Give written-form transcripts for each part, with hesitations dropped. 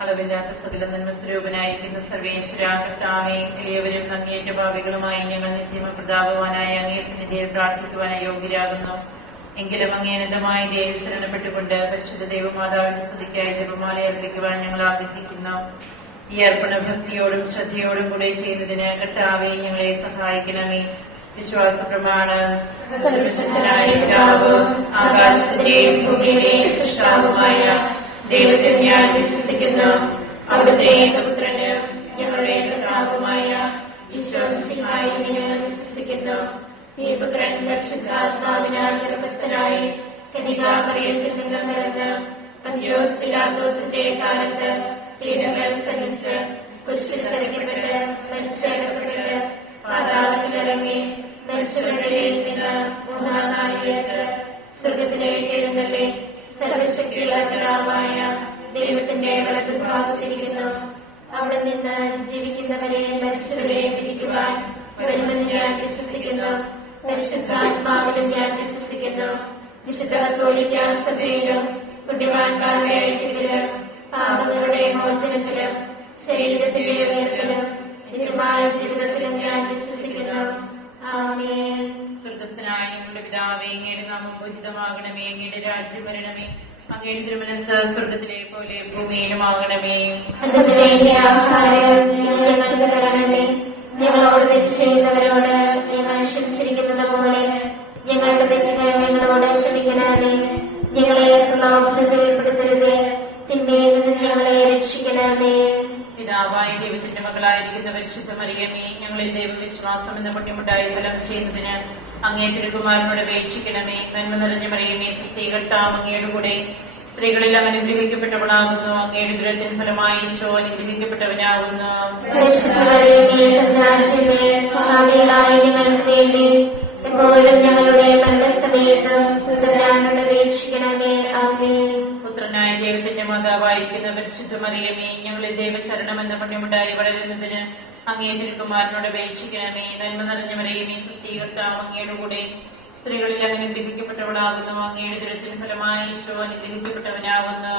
അളവില്ലാത്ത സകല നന്മസ്വരൂപനായിരിക്കുന്ന സർവേശ്വര കർത്താവേ, എളിയവരും അങ്ങേയറ്റ ഭാവികളുമായി ഞങ്ങൾ നിത്യമ പ്രതാപവാനായ അങ്ങേ സന്നിധിയിൽ പ്രാർത്ഥിക്കുവാനായി യോഗ്യരാകുന്നു. എങ്കിലും അങ്ങേനതമായ ദേവി ശരണപ്പെട്ടുകൊണ്ട് പരിശുദ്ധ ദൈവമാതാവിന്റെ സ്തുതിക്കായി ജപമാല അർപ്പിക്കുവാൻ ഞങ്ങൾ ആഗ്രഹിക്കുന്നു. ഈ അർപ്പണ ഭക്തിയോടും ശ്രദ്ധയോടും കൂടെ ചെയ്യുന്നതിന് കർത്താവേ ഞങ്ങളെ സഹായിക്കണമേ. വിശ്വാസ പ്രമാണം. ആകാശത്തിന്റെയും ഭൂമിയുടെയും സൃഷ്ടാവുമായ ദൈവത്തിൽ ഞാൻ വിശ്വസിക്കുന്നു. അവിടുത്തെ ഏകപുത്രന് ഞങ്ങളുടെ കർത്താവുമായ ഈശോമിശിഹായിൽ ഞങ്ങൾ വിശ്വസിക്കുന്നു. ഈ പുത്രൻ പരിശുദ്ധാത്മാവിനാൽ ഗർഭസ്ഥനായി കന്യകാമറിയത്തിൽ നിന്ന് പിറന്ന് പന്തിയോസ് പിലാത്തോസിന്റെ കാലത്ത് പീഡകൾ സഹിച്ച് കുരിശിൽ തറയ്ക്കപ്പെട്ട് മരിച്ചടക്കപ്പെട്ട് പാതാളത്തിലിറങ്ങി മരിച്ചവരുടെ നിന്ന് മൂന്നാം നാളിലേക്ക് സ്വർഗത്തിലേക്ക് എഴുന്നള്ളി സർവശക്തിയുള്ള പിതാവായ ദൈവത്തിന്റെ വലതുഭാഗത്തിരിക്കുന്നു. അവിടെ നിന്ന് ജീവിക്കുന്നവരെ മരിച്ചവരെ വിധിക്കുവാൻ വരുമെന്ന് ഞാൻ വിശ്വസിക്കുന്നു. പരിശുദ്ധാത്മാവിലും ഞാൻ വിശ്വസിക്കുന്നു. വിശുദ്ധ കത്തോലിക്ക സഭയിലും പുണ്യവാന്മാരുടെ ഐക്യത്തിലും പാപങ്ങളുടെ മോചനത്തിലും ശരീരത്തിലെ ഉയർത്തലും നിത്യമായ ജീവിതത്തിലും ഞാൻ വിശ്വസിക്കുന്നു. ആമേൻ. സ്വർഗ്ഗസ്ഥനായ ഞങ്ങളുടെ പിതാവേ, അങ്ങയുടെ നാമം പൂജിതമാകണമേ. അങ്ങയുടെ രാജ്യം വരണമേ. അങ്ങയുടെ തിരുമനസ്സ് സ്വർഗ്ഗത്തിലെ പോലെ ഭൂമിയിലുമാകണമേ. ഞങ്ങളോട് തെറ്റ് ചെയ്യുന്നവരോട് ഞങ്ങൾ ക്ഷമിച്ചിരിക്കുന്നത് പോലെ ഞങ്ങളുടെ തെറ്റുകൾ ഞങ്ങളോട് ക്ഷമിക്കണമേ. ഞങ്ങളെ പ്രലോഭനത്തിൽ ഉൾപ്പെടുത്തരുതേ, തിന്മയിൽ നിന്ന് ഞങ്ങളെ രക്ഷിക്കണമേ. പിതാവായ ദൈവത്തിന്റെ മകളായിരിക്കുന്ന പരിശുദ്ധ മറിയമേ, ഞങ്ങളിൽ ദൈവവിശ്വാസം എന്ന പുണ്യമുണ്ടായി ഫലം ചെയ്യുന്നതിന് അങ്ങേ തിരുകുമാരനോട് അപേക്ഷിക്കണമേ. നന്മ നിറഞ്ഞ മറിയമേ, കർത്താവ് അങ്ങയുടെ കൂടെ സ്ത്രീകളെല്ലാം അനുഗ്രഹിക്കപ്പെട്ടവളാകുന്നു. അങ്ങയുടെ ദുരത്തിന് ഫലമായി ഈശോ അനുഗ്രഹിക്കപ്പെട്ടവനാകുന്നു. പുത്രനായ ദൈവത്തിന്റെ മാതാവായിരിക്കുന്ന പരിശുദ്ധ മറിയമേ, ഞങ്ങളിൽ ദൈവശരണം എന്ന പുണ്യമുണ്ടായി വളരുന്നതിന് അങ്ങേ തിരുകുമാരനോട് അപേക്ഷിക്കണമേ. നന്മ നിറഞ്ഞ മറിയമേ, കർത്താവ് അങ്ങയുടെ കൂടെ സ്ത്രീകളിൽ അനുഗ്രഹിക്കപ്പെട്ടവളാകുന്നു. അങ്ങയുടെ ദുരത്തിന് ഫലമായി ഈശോ അനുഗ്രഹിക്കപ്പെട്ടവനാകുന്നു.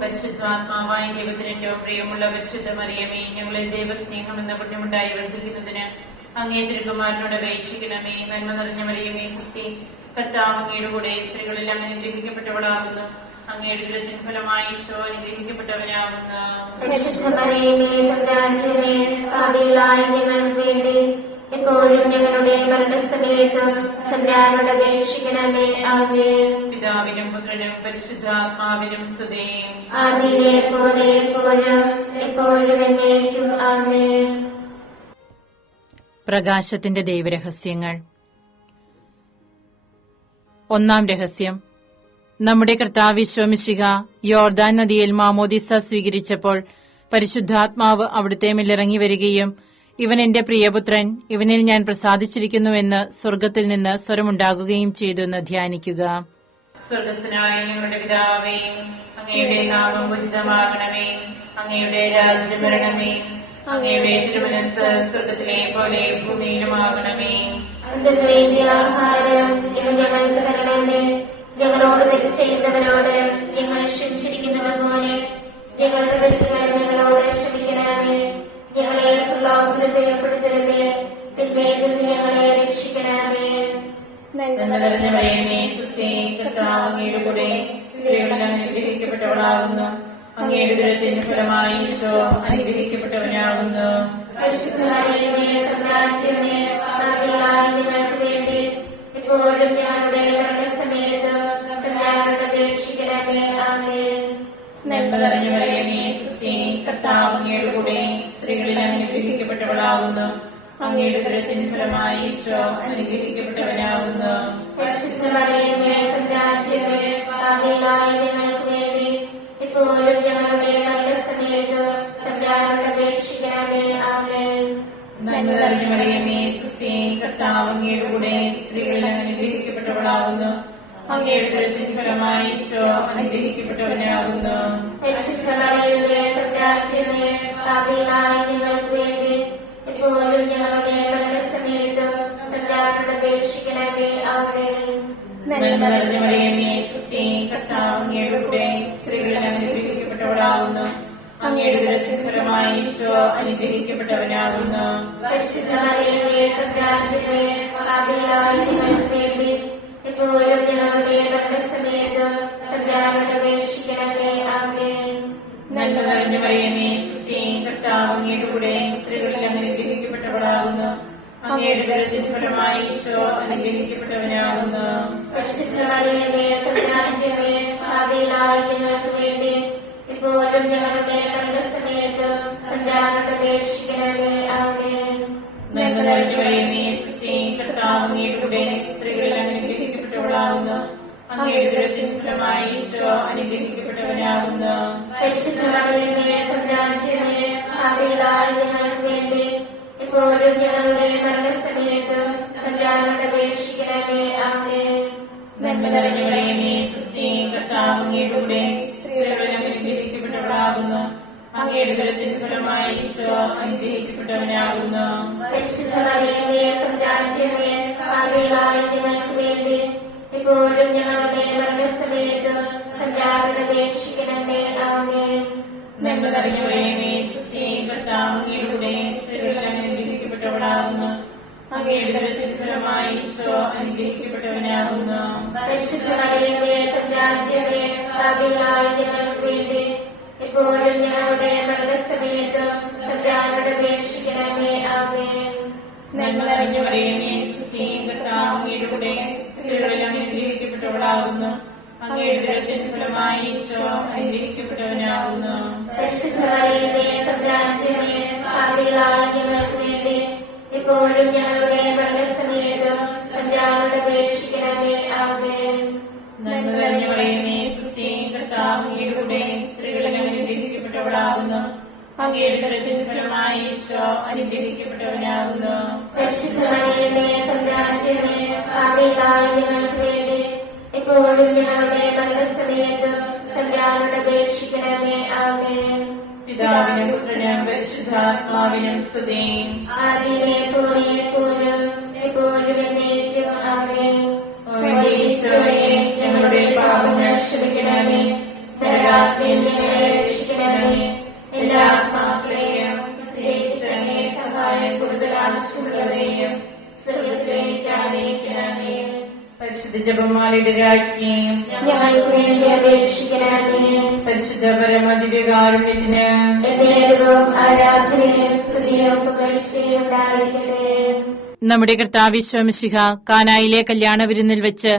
പരിശുദ്ധാത്മാവായ ദൈവത്തിന് ഏറ്റവും പ്രിയമുള്ള പരിശുദ്ധ മറിയമേ, ഞങ്ങളിൽ ദൈവസ്നേഹം എന്ന പുണ്യമുണ്ടായി വർദ്ധിക്കുന്നതിന് അങ്ങേ തിരുകുമാരനോട് അപേക്ഷിക്കണമേ. നന്മ നിറഞ്ഞ മറിയമേ, കർത്താവ് അങ്ങയുടെ കൂടെ സ്ത്രീകളെല്ലാം അനുഗ്രഹിക്കപ്പെട്ടവളാകുന്നു. അങ്ങയുടെ ദുരത്തിന് ഫലമായി ഈശോ അനുഗ്രഹിക്കപ്പെട്ടവനാകുന്നു. എപ്പോഴും ഞങ്ങളുടെ മരണസമയത്തും തമ്പുരാനോട് അപേക്ഷിക്കണമേ. ആമേൻ. പിതാവിനും പുത്രനും പരിശുദ്ധാത്മാവിനും സ്തുതി. ആദിയിലെ പോലെ എപ്പോഴും എപ്പോഴും എന്നേക്കും. ആമേൻ. പ്രകാശത്തിന്റെ ദൈവരഹസ്യങ്ങൾ. ഒന്നാം രഹസ്യം. നമ്മുടെ കർത്താവ് ഈശോമിശിഹ യോർദാൻ നദിയിൽ മാമോദിസ സ്വീകരിച്ചപ്പോൾ പരിശുദ്ധാത്മാവ് അവിടുത്തെ മേലിറങ്ങി വരികയും ഇവൻ എന്റെ പ്രിയപുത്രൻ, ഇവനിൽ ഞാൻ പ്രസാദിച്ചിരിക്കുന്നുവെന്ന് സ്വർഗ്ഗത്തിൽ നിന്ന് സ്വരമുണ്ടാകുകയും ചെയ്തു എന്ന് ധ്യാനിക്കുക. സ്വർഗ്ഗസ്ഥനായ ഞങ്ങളുടെ പിതാവേ, അങ്ങയുടെ നാമം പൂജിതമാകണമേ. അങ്ങയുടെ രാജ്യം വരണമേ. അങ്ങയുടെ തിരുമനസ്സ് സ്വർഗ്ഗത്തിലെ പോലെ ഭൂമിയിലുമാകണമേ. ആഹാരം ഞങ്ങൾക്ക് തരണമേ. ഞങ്ങളോട് തെറ്റ് ചെയ്യുന്നവരോട് ഞങ്ങൾ ക്ഷമിച്ചിരിക്കുന്നത് പോലെ ഞങ്ങളുടെ തെറ്റുകൾ ഞങ്ങളോട് ക്ഷമിക്കണമേ. ഞങ്ങളെ പ്രലോഭനത്തിൽ ഉൾപ്പെടുത്തരുതേ, തിന്മയിൽ നിന്ന് ഞങ്ങളെ രക്ഷിക്കണമേ. കർത്താവ് അങ്ങയുടെ കൂടെ സ്ത്രീകളിൽ അനുഗ്രഹിക്കപ്പെട്ടവളാകുന്നു. അങ്ങയുടെ ദുരത്തിന് ഫലമായി ഈശോ അനുഗ്രഹിക്കപ്പെട്ടവനാകുന്നു. എപ്പോഴും ഞങ്ങളുടെ മരണസമയത്ത് തമ്പുരാനോട് അപേക്ഷിക്കണമേ. ആമേൻ. നന്മ നിറഞ്ഞ മറിയമേ, കർത്താവ് അങ്ങയുടെ കൂടെ സ്ത്രീകളിൽ അനുഗ്രഹിക്കപ്പെട്ടവളാകുന്നു. അങ്ങയുടെ ദുരത്തിന് ഫലമായി ഈശോ അനുഗ്രഹിക്കപ്പെട്ടവനാകുന്നു. എപ്പോഴും ഞങ്ങളുടെ മരണസമയത്ത് തമ്പുരാനോട് അപേക്ഷിക്കണമേ. ആമേൻ. നന്മ നിറഞ്ഞ മറിയമേ, കർത്താവ് അങ്ങയുടെ കൂടെ സ്ത്രീകളിൽ അനുഗ്രഹിക്കപ്പെട്ടവളാകുന്നു. അങ്ങയുടെ ദുരത്തിന് ഫലമായി ഈശോ അനുഗ്രഹിക്കപ്പെട്ടവനാകുന്നു. എപ്പോഴും ഞങ്ങളുടെ നന്മ നിറഞ്ഞ മറിയമേ, സുസ്ഥി, കർത്താവ് അങ്ങയുടെ കൂടെ സ്ത്രീകളിൽ അനുഗ്രഹിക്കപ്പെട്ടവളാകുന്നു. അങ്ങയുടെ ഉദരത്തിൻ ഫലമായി ഈശോ അനുഗ്രഹിക്കപ്പെട്ടവനാകുന്നു. പരിശുദ്ധ മറിയമേ, തമ്പുരാന്റമ്മേ, പാപികളായ ഞങ്ങൾക്ക് വേണ്ടി ഇപ്പോഴും ഞങ്ങളുടെ മരണസമയത്തും തമ്പുരാനോട് അപേക്ഷിക്കണമേ. ആമേൻ. നന്മ നിറഞ്ഞ മറിയമേ, സുസ്ഥി, കർത്താവ് അങ്ങയുടെ കൂടെ സ്ത്രീകളിൽ അനുഗ്രഹിക്കപ്പെട്ടവളാകുന്നു. അങ്ങയുടെ ഉദരത്തിൻ ഫലമായി ഈശോ അനുഗ്രഹിക്കപ്പെട്ടവനാകുന്നു. പരിശുദ്ധ മറിയമേ, തമ്പുരാന്റമ്മേ, പാപികളായ ഞങ്ങൾക്ക് വേണ്ടി ഇപ്പോഴും ഞങ്ങളുടെ മരണസമയത്തും തമ്പുരാനോട് അപേക്ഷിക്കണമേ. ആമേൻ. നന്മ നിറഞ്ഞ മറിയമേ, സുസ്ഥി, കർത്താവ് അങ്ങയുടെ കൂടെ സ്ത്രീകളിൽ അനുഗ്രഹിക്കപ്പെട്ടവളാകുന്നു. അങ്ങയുടെ ഉദരത്തിൻ ഫലമായി ഈശോ അനുഗ്രഹിക്കപ്പെട്ടവനാകുന്നു. പരിശുദ്ധ മറിയമേ, തമ്പുരാന്റമ്മേ, പാപികളായ ഞങ്ങൾക്ക് വേണ്ടി ഇപ്പോഴും ഞങ്ങളുടെ മരണസമയത്തും തമ്പുരാനോട് അപേക്ഷിക്കണമേ. ആമേൻ. നന്മ നിറഞ്ഞ മറിയമേ, സുസ്ഥി, കർത്താവ് അങ്ങയുടെ കൂടെ സ്ത്രീകളിൽ അനുഗ്രഹിക്കപ്പെട്ടവളാകുന്നു. അങ്ങയുടെ ഉദരത്തിൻ ഫലമായി ഈശോ അനുഗ്രഹിക്കപ്പെട്ടവനാകുന്നു. പരിശുദ്ധ മറിയമേ, തമ്പുരാന്റമ്മേ, പാപികളായ ഞങ്ങൾക്ക് വേണ്ടി ഇപ്പോഴും ഞങ്ങളുടെ മരണസമയത്തും തമ്പുരാനോട് അപേക്ഷിക്കണമേ. ആമേൻ. നന്മ നിറഞ്ഞ മറിയമേ, സുസ്ഥി, കർത്താവ് അങ്ങയുടെ കൂടെ സ്ത്രീകളിൽ അനുഗ്രഹിക്കപ്പെട്ടവളാകുന്നു. അങ്ങയുടെ ഉദരത്തിൻ ഫലമായി ഈശോ അനുഗ്രഹിക്കപ്പെട്ടവനാകുന്നു. പരിശുദ്ധ മറിയമേ, തമ്പുരാന്റമ്മേ, പാപികളായ ഞങ്ങൾക്ക് വേണ്ടി ഇപ്പോഴും ഞങ്ങളുടെ മരണസമയത്തും തമ്പുരാനോട് അപേക്ഷിക്കണമേ. ആമേൻ. നന്മ നിറഞ്ഞ മറിയമേ, സുസ്ഥി, കർത്താവ് അങ്ങയുടെ കൂടെ സ്ത്രീകളിൽ അനുഗ്രഹിക്കപ്പെട്ടവളാകുന്നു. അങ്ങയുടെ ഉദരത്തിൻ ഫലമായി ഈശോ അനുഗ്രഹിക്കപ്പെട്ടവനാകുന്നു. പരിശുദ്ധ മറിയമേ, തമ്പുരാന്റമ്മേ, പാപികളായ ഞങ്ങൾക്ക് വേണ്ടി ഇപ്പോഴും ഞങ്ങളുടെ മരണസമയത്തും തമ്പുരാനോട് അപേക്ഷിക്കണമേ. ആമേൻ. നന്മ നിറഞ്ഞ മറിയമേ, സുസ്ഥി, കർത്താവ് അങ്ങയുടെ കൂടെ സ്ത്രീകളിൽ അനുഗ്രഹിക്കപ്പെട്ടവളാകുന്നു. അങ്ങയുടെ ഉദരത്തിൻ ഫലമായി ഈശോ അനുഗ്രഹിക്കപ്പെട്ടവനാകുന്നു. പരിശുദ്ധ മറിയമേ, തമ്പുരാന്റമ്മേ, പാപികളായ ഞങ്ങൾക്ക് വേണ്ടി ഇപ്പോഴും ഞങ്ങളുടെ മരണസമയത്തും തമ്പുരാനോട് അപേക്ഷിക്കണമേ. ആമേൻ. പിതാവിനും പുത്രനും പരിശുദ്ധാത്മാവിനും സ്തുതി. ആദിയിലെ പോലെ എപ്പോഴും എപ്പോഴും എന്നേക്കും. ആമേൻ. ഓ ഈശോയെ, ഞങ്ങളുടെ പാപങ്ങൾ ക്ഷമിക്കണമേ. നരകാഗ്നിയിൽ ഞങ്ങളെ രക്ഷിക്കണമേ. എല്ലാ ആത്മാക്കളെയും പ്രത്യേകിച്ച് അങ്ങേ സഹായം കൂടുതൽ ആവശ്യമുള്ളവരെയും സ്വർഗ്ഗത്തിലേക്ക് ആനയിക്കണമേ. പരിശുദ്ധ ജപമാലയുടെ രാജ്ഞിയും ഞങ്ങൾക്ക് വേണ്ടി അപേക്ഷിക്കണമേ. പരിശുദ്ധ പരമദിവ്യകാരുണ്യത്തിന് എന്നേരവും ആരാധനയും സ്തുതിയും പുകഴ്ചയും ഉണ്ടായിരിക്കട്ടെ. നമ്മുടെ കർത്താവ് മിശിഹ കാനായിലെ കല്യാണ വിരുന്നിൽ വെച്ച്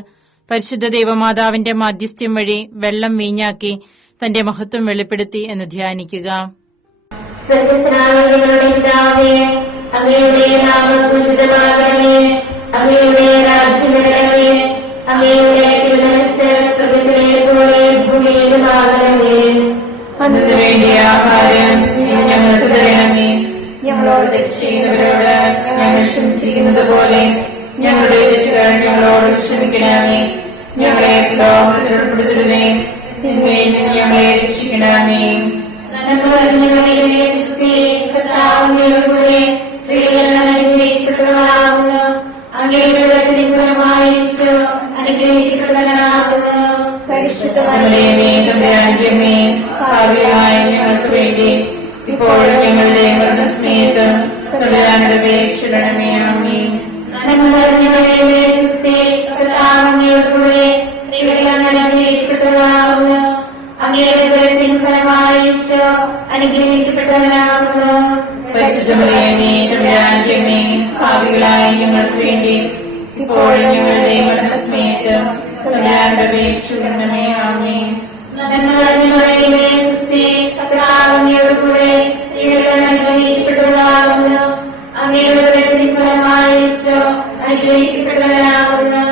പരിശുദ്ധ ദൈവമാതാവിന്റെ മാധ്യസ്ഥ്യം വഴി വെള്ളം വീഞ്ഞാക്കി തന്റെ മഹത്വം വെളിപ്പെടുത്തി എന്ന് ധ്യാനിക്കുക. സ്വർഗ്ഗസ്ഥനായ ഞങ്ങളുടെ പിതാവേ, അങ്ങയുടെ നാമം പൂജിതമാകണമേ. അങ്ങയുടെ രാജ്യം വരണമേ. അങ്ങയുടെ തിരുമനസ്സ് സ്വർഗ്ഗത്തിലെ പോലെ ഭൂമിയിലുമാകണമേ. അതിനു വേണ്ടിയ ആഹാരം ഇന്ന് ഞങ്ങൾക്ക് തരണമേ. ഞങ്ങളോട് തെറ്റ് ചെയ്യുന്നവരോട് ഞങ്ങൾ ക്ഷമിച്ചിരിക്കുന്നത് പോലെ ഞങ്ങളുടെ തെറ്റുകൾ ഞങ്ങളോട് ക്ഷമിക്കണമേ. ഞങ്ങളെ പ്രലോഭനത്തിൽ ഉൾപ്പെടുത്തരുതേ. തിന്മയിൽ നിന്ന് ഞങ്ങളെ രക്ഷിക്കണമേ. നന്മ നിറഞ്ഞ മറിയമേ, സുസ്ഥി, കർത്താവ് അങ്ങയുടെ കൂടെ സ്ത്രീകൾ അനുഗ്രഹിക്കപ്പെട്ടവളാകുന്നു. അങ്ങയുടെ ഉദരത്തിൻ ഫലമായി ഈശോ അനുഗ്രഹിക്കപ്പെട്ടവനാകുന്നു. പരിശുദ്ധ മറിയമേ, തമ്പുരാന്റമ്മേ, പാപികളായ ഞങ്ങൾക്ക് വേണ്ടി ഇപ്പോഴും ഞങ്ങളുടെ മരണസമയത്ത് തമ്പുരാനോട് അപേക്ഷിക്കണമേ. ആമേൻ. നന്മ നിറഞ്ഞ മറിയമേ, സുസ്ഥി, കർത്താവ് അങ്ങയുടെ കൂടെ സ്ത്രീകൾ അനുഗ്രഹിക്കപ്പെട്ടവളാകുന്നു. അങ്ങയുടെ ഉദരത്തിൻ ഫലമായി ഈശോ അനുഗ്രഹിക്കപ്പെട്ടവനാകുന്നു. പരിശുദ്ധ മറിയമേ, തമ്പുരാന്റമ്മേ, പാപികളായ ഞങ്ങൾക്ക് വേണ്ടി ഇപ്പോഴും ഞങ്ങളുടെ മരണസമയത്ത് തമ്പുരാനോട് അപേക്ഷിക്കണമേ. ആമേൻ. നന്മ നിറഞ്ഞ മറിയമേ, സുസ്ഥി, കർത്താവ് അങ്ങയുടെ കൂടെ സ്ത്രീകൾ അനുഗ്രഹിക്കപ്പെട്ടവളാകുന്നു. അങ്ങയുടെ ഉദരത്തിൻ ഫലമായി ഈശോ അനുഗ്രഹിക്കപ്പെട്ടവനാകുന്നു.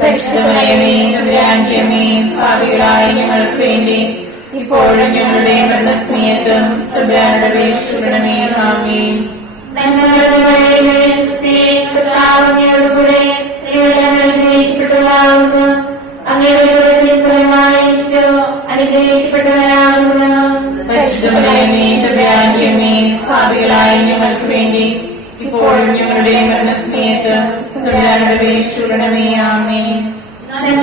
പരിശുദ്ധ മറിയമേ, തമ്പുരാന്റമ്മേ, പാപികളായ ഞങ്ങൾക്ക് വേണ്ടി ഇപ്പോഴും ഞങ്ങളുടെ മരണസമയത്ത് തമ്പുരാനോട് അപേക്ഷിക്കണമേ. ആമേൻ. നന്മ നിറഞ്ഞ മറിയമേ, സുസ്ഥി, കർത്താവ് അങ്ങയുടെ കൂടെ സ്ത്രീകൾ അനുഗ്രഹിക്കപ്പെട്ടവളാകുന്നു. അങ്ങയുടെ ഉദരത്തിൻ ഫലമായി ഈശോ അനുഗ്രഹിക്കപ്പെട്ടവനാകുന്നു. പരിശുദ്ധ മറിയമേ, തമ്പുരാന്റമ്മേ, പാപികളായ ഞങ്ങൾക്ക് വേണ്ടി ഇപ്പോഴും ഞങ്ങളുടെ മരണസമയത്ത് തമ്പുരാനോട് അപേക്ഷിക്കണമേ. ആമേൻ. നന്മ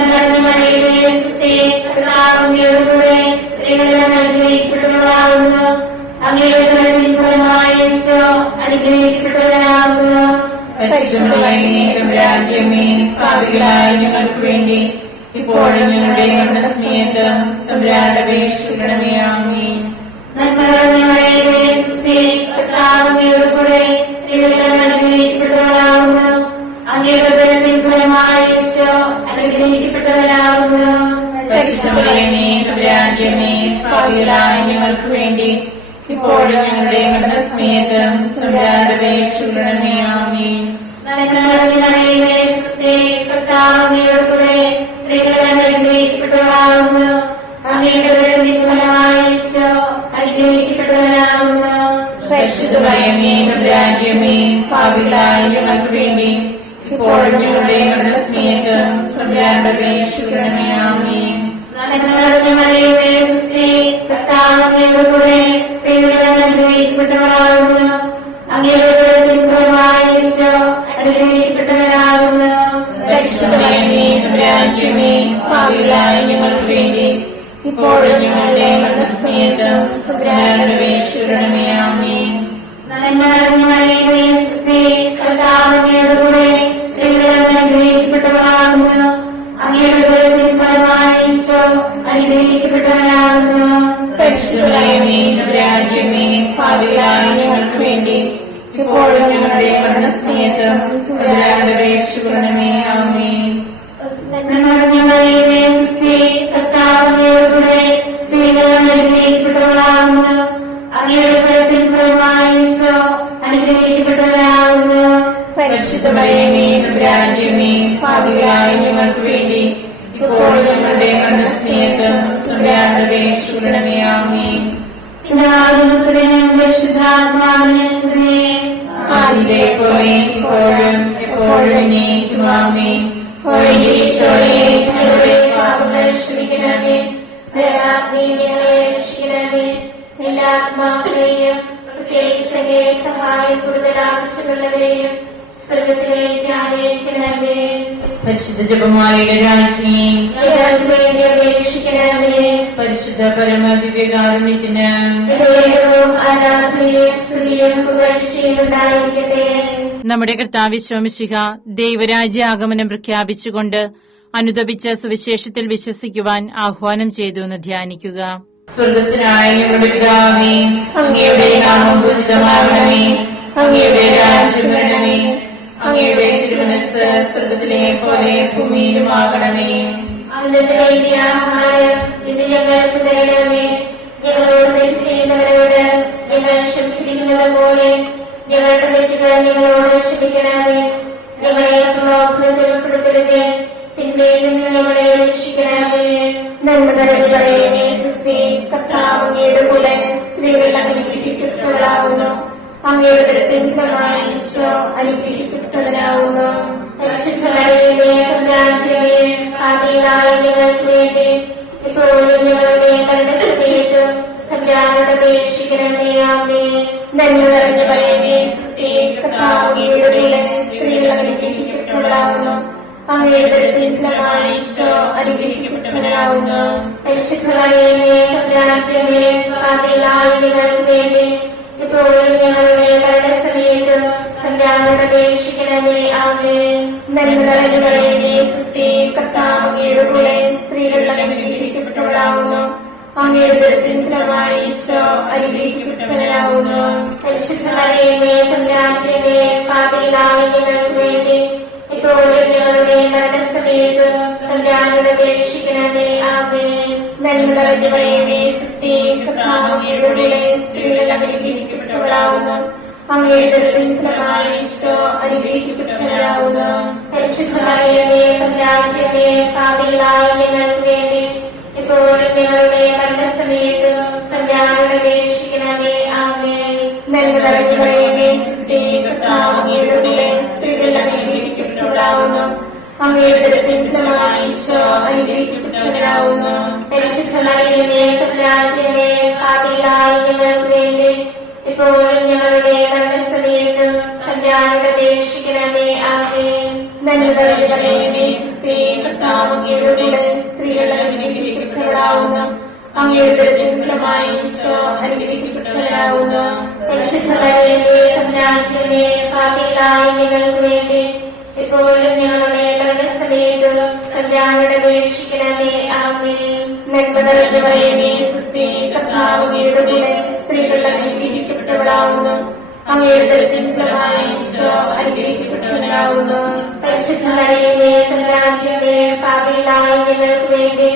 രാജ്യമേ പാപികളായ ഞങ്ങൾക്ക് വേണ്ടി ഇപ്പോഴും ഞങ്ങളുടെ മരണസമയത്തും തമ്പുരാനോട് അപേക്ഷിക്കണമേ. ആമേൻ. അനുഗ്രഹിക്കപ്പെട്ടവരാകുന്നു. രാജ്യമേ പാപികളായ ഞങ്ങൾക്ക് വേണ്ടി ഇപ്പോഴും ഞങ്ങളുടെ മരണസമയത്തും തമ്പുരാനോട് അപേക്ഷിക്കണമേ. ആമേൻ. അനുഗ്രഹിക്കപ്പെട്ടവരാകുന്നു. പരിശുദ്ധമേ രാജ്യമേ പാപികളായ ഞങ്ങൾക്ക് വേണ്ടി ഇപ്പോഴും ഞങ്ങളുടെ മരണസമയത്തും തമ്പുരാനോട് അപേക്ഷിക്കണമേ. ആമേൻ. അനുഗ്രഹിക്കപ്പെട്ടവരാകുന്നു. അനുഗ്രഹിക്കപ്പെട്ടവരാകുന്നു. പരിശുദ്ധമേ രാജ്യമേ പാപികളായ ഞങ്ങൾക്ക് വേണ്ടി ഇപ്പോഴും ഞങ്ങളുടെ മരണസമയത്തും തമ്പുരാനോട് അപേക്ഷിക്കണമേ. ആമേൻ. അനുഗ്രഹിക്കപ്പെട്ടവരാകുന്നു. അനുഗ്രഹിക്കപ്പെട്ടവരാകുന്നു. പരിശുദ്ധമേ രാജ്യമേ പാപികളായ ഞങ്ങൾക്ക് വേണ്ടി ഇപ്പോഴും ഞങ്ങളുടെ മരണസമയത്തും തമ്പുരാനോട് അപേക്ഷിക്കണമേ. ആമേൻ. അനുഗ്രഹിക്കപ്പെട്ടവരാകുന്നു. അനുഗ്രഹിക്കപ്പെട്ടവരാകുന്നു. പരിശുദ്ധമേ രാജ്യമേ പാപികളായ ഞങ്ങൾക്ക് വേണ്ടി ഇപ്പോഴും ഞങ്ങളുടെ മരണസമയത്തും തമ്പുരാനോട് അപേക്ഷിക്കണമേ. ആമേൻ. ആദിയിലെ പോലെ ഇപ്പോഴും എപ്പോഴും എന്നേക്കും. ആമേൻ. എല്ലാ ആത്മാക്കളെയും പ്രത്യേകിച്ച് സഹായം കൂടുതൽ ആവശ്യമുള്ളവരെയും സ്വർഗത്തിലേക്ക് ആനയിക്കണമേ. പരിശുദ്ധ ജപമാലയുടെ രാജ്ഞി വേണ്ടി അപേക്ഷിക്കണമേ. പരിശുദ്ധ പരമദിവ്യകാരുണ്യത്തിന് ആരാധനയും സ്ത്രീയും പുകഴ്ചയും ഉണ്ടായിരിക്കട്ടെ. നമ്മുടെ കർത്താവ് ശോമിശിഹ ദൈവരാജ്യ ആഗമനം പ്രഖ്യാപിച്ചുകൊണ്ട് അനുദപിച്ച സുവിശേഷത്തിൽ വിശ്വസിക്കുവാൻ ആഹ്വാനം ചെയ്തു എന്ന് ധ്യാനിക്കുക. സ്വർഗത്തിനായ ഞങ്ങളുടെ പിതാവേ, അങ്ങയുടെ നാമം പൂജിതമാകണമേ. അങ്ങയുടെ രാജ്യം വരണമേ. അങ്ങയുടെ തിരുമനസ്സ് സ്വർഗത്തിലെ പോലെ ഭൂമിയിലുമാകണമേ. അന്നത്തെ ആഹാരം ഇത് ഞങ്ങൾക്ക് തരണമേ. ഞങ്ങളോട് തെറ്റ് ചെയ്യുന്നവരോട് ഞങ്ങൾ ക്ഷമിച്ചിരിക്കുന്നത് പോലെ ഞങ്ങളുടെ തെറ്റുകൾ ഞങ്ങളോട് ക്ഷമിക്കണമേ. ഞങ്ങളെ പ്രലോഭനത്തിൽ ഉൾപ്പെടുത്തരുത്, തിന്മയിൽ നിന്ന് ഞങ്ങളെ രക്ഷിക്കണമേ. നന്മ നിറഞ്ഞ മറിയമേ, ക്രിസ്തുവേ, കർത്താവ് അങ്ങയുടെ കൂടെ സ്ത്രീകൾ അനുഗ്രഹിക്കപ്പെട്ടവളാകുന്നു. അങ്ങയുടെ ഉദരത്തിൻ ഫലമായ ഈശോ അനുഗ്രഹിക്കപ്പെട്ടവനാകുന്നു. പരിശുദ്ധ മറിയമേ, തമ്പുരാന്റമ്മേ, പാപികളായ ഞങ്ങൾക്ക് വേണ്ടി ഇപ്പോഴും ഞങ്ങളുടെ മരണസമയത്തും തമ്പുരാനോട് അപേക്ഷിക്കണമേ. ആമേൻ. നന്മ നിറഞ്ഞ മറിയമേ, ക്രിസ്തുവേ, കർത്താവ് അങ്ങയുടെ കൂടെ സ്ത്രീകൾ അനുഗ്രഹിക്കപ്പെട്ടവളാകുന്നു. അങ്ങയുടെ ഉദരത്തിൻ ഫലമായ ഈശോ അനുഗ്രഹിക്കപ്പെട്ടവനാകുന്നു. പരിശുദ്ധ മറിയമേ, തമ്പുരാന്റമ്മേ, പാപികളായ ഞങ്ങൾക്ക് വേണ്ടി ഇപ്പോഴും ഞങ്ങളുടെ മരണസമയത്തും തമ്പുരാനോട് അപേക്ഷിക്കണമേ. ആമേൻ. നന്മ നിറഞ്ഞ മറിയമേ, ക്രിസ്തുവേ, കർത്താവ് അങ്ങയുടെ കൂടെ സ്ത്രീകൾ അനുഗ്രഹിക്കപ്പെട്ടവളാകുന്നു. അങ്ങയുടെ ഉദരത്തിൻ ഫലമായ ഈശോ അനുഗ്രഹിക്കപ്പെട്ടവനാകുന്നു. പരിശുദ്ധ മറിയമേ, തമ്പുരാന്റമ്മേ, പാപികളായ ഞങ്ങൾക്ക് വേണ്ടി ഇപ്പോഴും ഞങ്ങളുടെ മരണസമയത്തും തമ്പുരാനോട് അപേക്ഷിക്കണമേ. ആമേൻ. നന്മ നിറഞ്ഞ മറിയമേ, ക്രിസ്തുവേ, കർത്താവ് അങ്ങയുടെ കൂടെ സ്ത്രീകൾ അനുഗ്രഹിക്കപ്പെട്ടവളാകുന്നു. അങ്ങയുടെ ഉദരത്തിൻ ഫലമായ ഈശോ അനുഗ്രഹിക്കപ്പെട്ടവനാകുന്നു. പരിശുദ്ധ മറിയമേ, തമ്പുരാന്റമ്മേ, പാപികളായ ഞങ്ങൾക്ക് വേണ്ടി ഇപ്പോഴും ഞങ്ങളുടെ മരണസമയത്തും തമ്പുരാനോട് അപേക്ഷിക്കണമേ. ആമേൻ. നന്മ നിറഞ്ഞ മറിയമേ, ക്രിസ്തുവേ, കർത്താവ് അങ്ങയുടെ കൂടെ സ്ത്രീകൾ അനുഗ്രഹിക്കപ്പെട്ടവളാകുന്നു. അങ്ങയുടെ ഉദരത്തിൻ ഫലമായ ഈശോ അനുഗ്രഹിക്കപ്പെട്ടവനാകുന്നു. പരിശുദ്ധ മറിയമേ, തമ്പുരാന്റമ്മേ, പാപികളായ ഞങ്ങൾക്ക് വേണ്ടി ഇപ്പോഴും ഞങ്ങളുടെ മരണസമയത്തും തമ്പുരാനോട് അപേക്ഷിക്കണമേ. ആമേൻ. നന്മ നിറഞ്ഞ മറിയമേ, ക്രിസ്തുവേ, കർത്താവ് അങ്ങയുടെ കൂടെ സ്ത്രീകൾ അനുഗ്രഹിക്കപ്പെട്ടവളാകുന്നു. അങ്ങയുടെ ഉദരത്തിൻ ഫലമായ ഈശോ അനുഗ്രഹിക്കപ്പെട്ടവനാകുന്നു. പരിശുദ്ധ മറിയമേ തമ്പുരാന്റമ്മേ, പാപികളായ ഞങ്ങൾക്ക് വേണ്ടി ഇപ്പോഴും ഞങ്ങളുടെ മരണസമയത്തും തമ്പുരാനോട് അപേക്ഷിക്കണമേ. ആമേൻ. നന്മ നിറഞ്ഞ മറിയമേ, സുസ്ഥി, കർത്താവ് അങ്ങയുടെ കൂടെ സ്ത്രീകൾ അനുഗ്രഹിക്കപ്പെട്ടവളാവുന്നു. അങ്ങയുടെ ഉദരത്തിൻ ഫലമായി ഈശോ അനുഗ്രഹിക്കപ്പെട്ടവനാവുന്നു. പരിശുദ്ധ മറിയമേ തമ്പുരാന്റമ്മേ, പാപികളായ ഞങ്ങൾക്ക് വേണ്ടി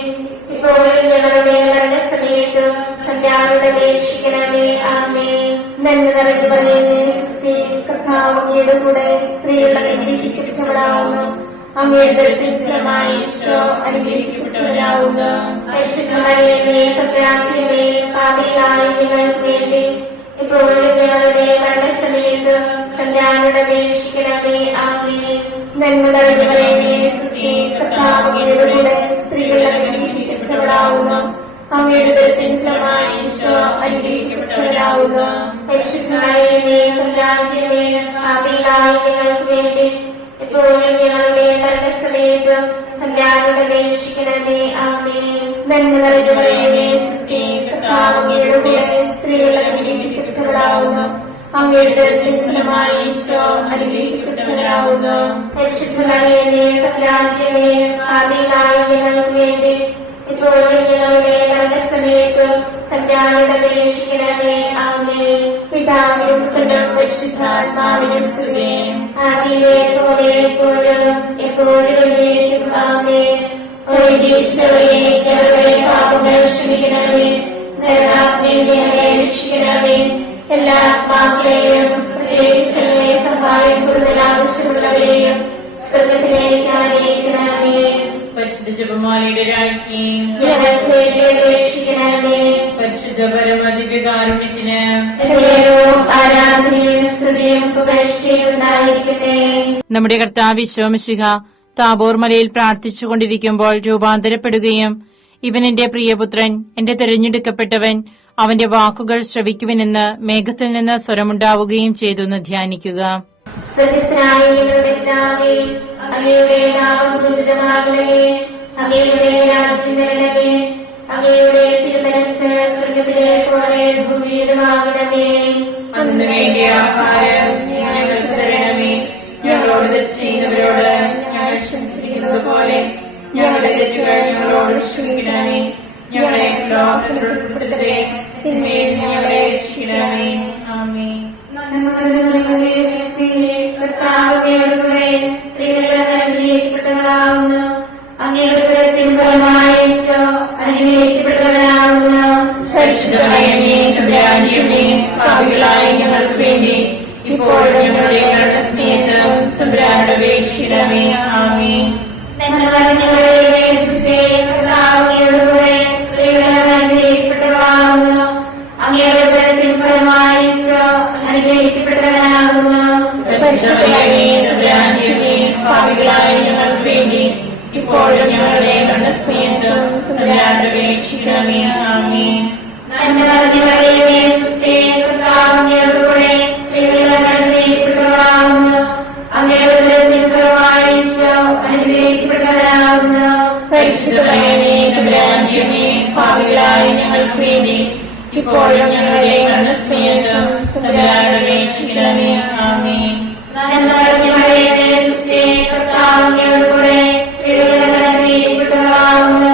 ഇപ്പോഴും ഞങ്ങളുടെ മരണസമയത്തും തമ്പുരാനോട് അപേക്ഷിക്കണമേ. ആമേൻ. നന്മ നിറഞ്ഞ മറിയമേ, സുസ്ഥി, കർത്താവ് അങ്ങയുടെ കൂടെ സ്ത്രീകൾ അനുഗ്രഹിക്കപ്പെട്ടവളാവുന്നു. അങ്ങയുടെ ഉദരത്തിൻ ഫലമായി ഈശോ അനുഗ്രഹിക്കപ്പെട്ടവനാവുന്നു. പരിശുദ്ധ മറിയമേ തമ്പുരാന്റമ്മേ, പാപികളായ ഞങ്ങൾക്ക് വേണ്ടി ഇപ്പോഴും ഞങ്ങളുടെ മരണസമയത്തും തമ്പുരാനോട് അപേക്ഷിക്കണമേ. ആമേൻ. നന്മ നിറഞ്ഞ മറിയമേ, സുസ്ഥി, കർത്താവ് അങ്ങയുടെ കൂടെ സ്ത്രീകൾ അനുഗ്രഹിക്കപ്പെട്ടവളാവുന്നു. അങ്ങയുടെ ഉദരത്തിൻ ഫലമായി ഈശോ അനുഗ്രഹിക്കപ്പെട്ടവനാവുന്നു. പരിശുദ്ധ മറിയമേ തമ്പുരാന്റമ്മേ, പാപികളായ ഞങ്ങൾക്ക് വേണ്ടി ഇപ്പോഴും ഞങ്ങളുടെ മരണസമയത്തും തമ്പുരാനോട് അപേക്ഷിക്കണമേ. ആമേൻ. നന്മ നിറഞ്ഞ മറിയമേ, സുസ്ഥി, കർത്താവ് അങ്ങയുടെ കൂടെ സ്ത്രീകൾ അനുഗ്രഹിക്കപ്പെട്ടവളാവുന്നു. അങ്ങയുടെ ഉദരത്തിൻ ഫലമായി ഈശോ അനുഗ്രഹിക്കപ്പെട്ടവനാവുന്നു. പരിശുദ്ധ മറിയമേ തമ്പുരാന്റമ്മേ, പാപികളായ ഞങ്ങൾക്ക് വേണ്ടി ഇപ്പോഴും ഞങ്ങളുടെ മരണസമയത്തും തമ്പുരാനോട് അപേക്ഷിക്കണമേ. ആമേൻ. പിതാവിനും പുത്രനും പരിശുദ്ധാത്മാവിനും സ്തുതി. ആദിയിലെ പോലെ എപ്പോഴും എപ്പോഴും എന്നേക്കും. ആമേൻ. ഈശോയെ ഞങ്ങളുടെ പാപങ്ങൾ ക്ഷമിക്കണമേ. നരകാഗ്നിയിൽ ഞങ്ങളെ രക്ഷിക്കണമേ. എല്ലാ ആത്മാക്കളെയും പ്രത്യേകിച്ച് സഹായം കൂടുതൽ ആവശ്യമുള്ളവരെയും സ്വർഗ്ഗത്തിലേക്ക് ആനയിക്കണമേ. പരിശുദ്ധ ജപമാലയുടെ രാജ്ഞി ഞങ്ങൾക്ക് വേണ്ടി അപേക്ഷിക്കണമേ. പരിശുദ്ധ പരമദിവ്യകാരുണ്യത്തിന് ആരാധനയും സ്തുതിയും പുകഴ്ചയും ഉണ്ടായിരിക്കട്ടെ. നമ്മുടെ കർത്താവ് ഈശോ മിശിഹ താബോർ മലയിൽ പ്രാർത്ഥിച്ചുകൊണ്ടിരിക്കുമ്പോൾ രൂപാന്തരപ്പെടുകയും ഇവൻ എന്റെ പ്രിയപുത്രൻ, എന്റെ തിരഞ്ഞെടുക്കപ്പെട്ടവൻ, അവന്റെ വാക്കുകൾ ശ്രവിക്കുവിനെന്ന് മേഘത്തിൽ നിന്ന് സ്വരമുണ്ടാവുകയും ചെയ്തു എന്ന് ധ്യാനിക്കുക. അങ്ങയുടെ നാമം പൂജിതമാകണമേ. അങ്ങയുടെ രാജ്യം വരണമേ. അങ്ങയുടെ തിരുമനസ്സ് സ്വർഗ്ഗത്തിലെ പോലെ ഭൂമിയിലുമാകണമേ. അന്ന് വേണ്ടിയ ആഹാരം ഞങ്ങൾക്ക് തരണമേ. ഞങ്ങളോട് തെറ്റ് ചെയ്യുന്നവരോട് ഞങ്ങൾ ക്ഷമിച്ചിരിക്കുന്നത് പോലെ ഞങ്ങളുടെ തെറ്റുകൾ ഞങ്ങളോട് ക്ഷമിക്കണമേ. ഞങ്ങളെ ലോകത്തിൽ ഉൾപ്പെടുത്തരുതേ, തിന്മയിൽ ഞങ്ങളെ രക്ഷിക്കണമേ. ആമേൻ. കർത്താവോടുകൂടെ സ്ത്രീകൾ അനുഗ്രഹിക്കപ്പെട്ടവളാവുന്നു. അങ്ങയുടെ ഉദരത്തിൻ ഫലമായി ഈശോ അനുഗ്രഹിക്കപ്പെട്ടവനാവുന്നു. പരിശുദ്ധ മറിയമേ തമ്പുരാന്റമ്മേ, പാപികളായ ഞങ്ങൾക്ക് വേണ്ടി ഇപ്പോഴും ഞങ്ങളുടെ മരണസമയത്തും തമ്പുരാനോട് അപേക്ഷിക്കണമേ. ആമേൻ. നന്മ നിറഞ്ഞ മറിയമേ, സുസ്ഥി, കർത്താവ് അങ്ങയോടുകൂടെ സ്ത്രീകൾ അനുഗ്രഹിക്കപ്പെട്ടവളാവുന്നു. അങ്ങയുടെ ഉദരത്തിൻ ഫലമായി ഈശോ അനുഗ്രഹിക്കപ്പെട്ടവനാവുന്നു. പരിശുദ്ധ മറിയമേ തമ്പുരാന്റമ്മേ, പാപികളായ ഞങ്ങൾക്ക് വേണ്ടി ഇപ്പോഴും ഞങ്ങളുടെ മരണസമയത്തും തമ്പുരാനോട് അപേക്ഷിക്കണമേ. ആമേൻ. നന്മ നിറഞ്ഞ മറിയമേ, സുസ്ഥി, കർത്താവ് അങ്ങയോടുകൂടെ സ്ത്രീകൾ അനുഗ്രഹിക്കപ്പെട്ടവളാവുന്നു. അങ്ങയുടെ ഉദരത്തിൻ ഫലമായി ഈശോ അനുഗ്രഹിക്കപ്പെട്ടവനാവുന്നു. പരിശുദ്ധ മറിയമേ തമ്പുരാന്റമ്മേ, പാപികളായ ഞങ്ങൾക്ക് വേണ്ടി ഇപ്പോഴും ഞങ്ങളുടെ മരണസമയത്തും തമ്പുരാനോട് അപേക്ഷിക്കണമേ. ആമേൻ. നന്മ നിറഞ്ഞ മറിയമേ, സുസ്ഥി, കർത്താവ് അങ്ങയോടുകൂടെ സ്ത്രീകൾ അനുഗ്രഹിക്കപ്പെട്ടവളാവുന്നു.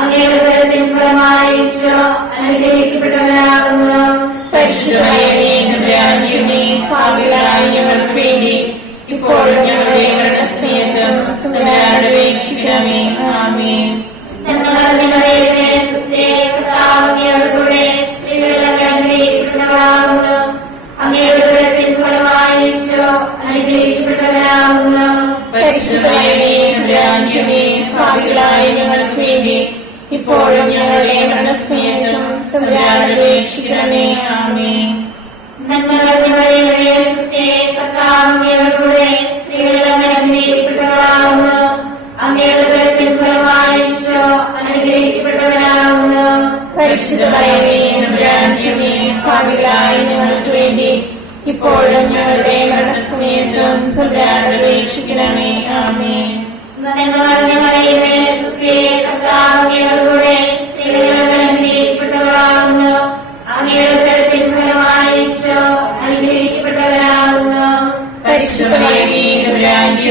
അങ്ങയുടെ ഉദരത്തിൻ ഫലമായി ഈശോ അനുഗ്രഹിക്കപ്പെട്ടവനാവുന്നു. പരിശുദ്ധ മറിയമേ തമ്പുരാന്റമ്മേ, പാപികളായ ഞങ്ങൾക്ക് വേണ്ടി ഇപ്പോഴും ഞങ്ങളുടെ മരണസമയത്തും തമ്പുരാനോട് അപേക്ഷിക്കണമേ. ആമേൻ. നന്മ നിറഞ്ഞ മറിയമേ, സുസ്ഥി, കർത്താവ് അങ്ങയോടുകൂടെ സ്ത്രീകൾ അനുഗ്രഹിക്കപ്പെട്ടവളാവുന്നു. അങ്ങയുടെ ഉദരത്തിൻ ഫലമായി ഈശോ അനുഗ്രഹിക്കപ്പെട്ടവനാവുന്നു. പരിശുദ്ധ മറിയമേ തമ്പുരാന്റമ്മേ, പാപികളായ ഞങ്ങൾക്ക് വേണ്ടി ഇപ്പോഴും ഞങ്ങളുടെ മരണസമയത്തും തമ്പുരാനോട് അപേക്ഷിക്കണമേ. ആമേൻ. നന്മ നിറഞ്ഞ മറിയമേ, സുസ്ഥി, കർത്താവ് അങ്ങയോടുകൂടെ സ്ത്രീകൾ അനുഗ്രഹിക്കപ്പെട്ടവളാവുന്നു. അങ്ങയുടെ ഉദരത്തിൻ ഫലമായി ഈശോ അനുഗ്രഹിക്കപ്പെട്ടവനാവുന്നു. പരിശുദ്ധ മറിയമേ തമ്പുരാന്റമ്മേ, പാപികളായ ഞങ്ങൾക്ക് വേണ്ടി ഇപ്പോഴും ഞങ്ങളുടെ മരണസമയത്തും തമ്പുരാനോട് അപേക്ഷിക്കണമേ. ആമേൻ. നന്മ നിറഞ്ഞ മറിയമേ, സുസ്ഥി, കർത്താവ് അങ്ങയോടുകൂടെ സ്ത്രീകൾ അനുഗ്രഹിക്കപ്പെട്ടവളാവുന്നു. അങ്ങയുടെ ഉദരത്തിൻ ഫലമായി ഈശോ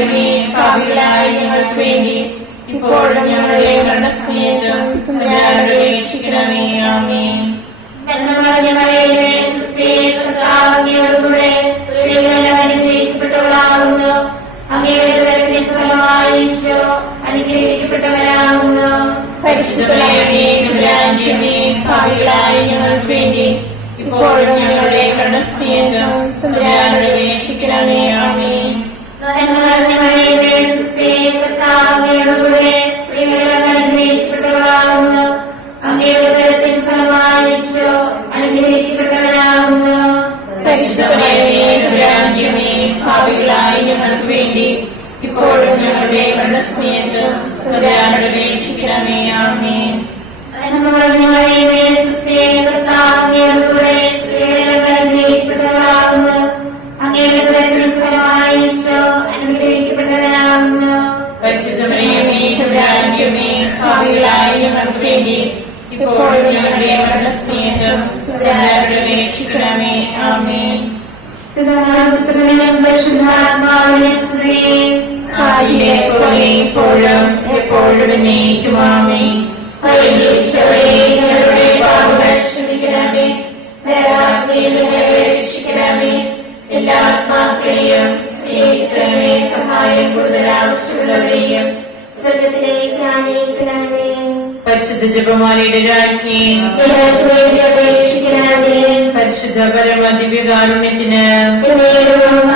തമ്പുരാന്റെമേ, പാപികളായ ഞങ്ങൾക്ക് വേണ്ടി ഇപ്പോഴും ഞങ്ങളുടെ മരണസമയത്തും തമ്പുരാനോട് അപേക്ഷിക്കണമേ. ആമേൻ. കർത്താവിനോടുകൂടെ സ്ത്രീകളെല്ലാം അനുഗ്രഹിക്കപ്പെട്ടവളാകുന്നു. അങ്ങയുടെ ഉദരത്തിൻ ഫലമായി ഈശോ അനുഗ്രഹിക്കപ്പെട്ടവരാകുന്നു. പരിശുദ്ധമേ, തമ്പുരാന്റെമേ, പാപികളായ ഞങ്ങൾക്ക് വേണ്ടി ഇപ്പോഴും ഞങ്ങളുടെ മരണസമയത്തും തമ്പുരാനോട് അപേക്ഷിക്കണമേ. ആമേൻ. കർത്താവിനോടുകൂടെ സ്ത്രീകളെല്ലാം അനുഗ്രഹിക്കപ്പെട്ടവളാകുന്നു. അങ്ങയുടെ ഉദരത്തിൻ ഫലമായി ഈശോ അനുഗ്രഹിക്കപ്പെട്ടവരാകുന്നു. പരിശുദ്ധമേ, തമ്പുരാന്റെമേ, പാപികളായ ഞങ്ങൾക്ക് വേണ്ടി ഇപ്പോഴും ഞങ്ങളുടെ മരണസമയത്തും തമ്പുരാനോട് അപേക്ഷിക്കണമേ. ആമേൻ. കർത്താവിനോടുകൂടെ സ്ത്രീകളെല്ലാം അനുഗ്രഹിക്കപ്പെട്ടവളാകുന്നു. അങ്ങയുടെ ഉദരത്തിൻ ഫലമായി ഈശോ അനുഗ്രഹിക്കപ്പെട്ടവരാകുന്നു. പരിശുദ്ധമേ, തമ്പുരാന്റെമേ, പാപികളായ ഞങ്ങൾക്ക് വേണ്ടി ഇപ്പോഴും ഞങ്ങളുടെ മരണസമയത്തും തമ്പുരാനോട് അപേക്ഷിക്കണമേ. ആമേൻ. ആദിയിലെ പോലെ ഇപ്പോഴും എപ്പോഴും എന്നേക്കും. ആമേൻ. ഞങ്ങളുടെ പാപങ്ങൾ ക്ഷമിക്കണമേ, രക്ഷിക്കണമേ. എല്ലാ ആത്മാക്കളെയും പ്രത്യേകിച്ച് സഹായം കൂടുതൽ ആവശ്യമുള്ളവരെയും സ്വർഗത്തിലേക്ക് ആനയിക്കണമേ. പരിശുദ്ധ ജപമാലയുടെ രാജ്ഞി, ഞങ്ങൾക്ക് വേണ്ടി അപേക്ഷിക്കണമേ. പരിശുദ്ധ പരമദിവ്യകാരുണ്യത്തിന്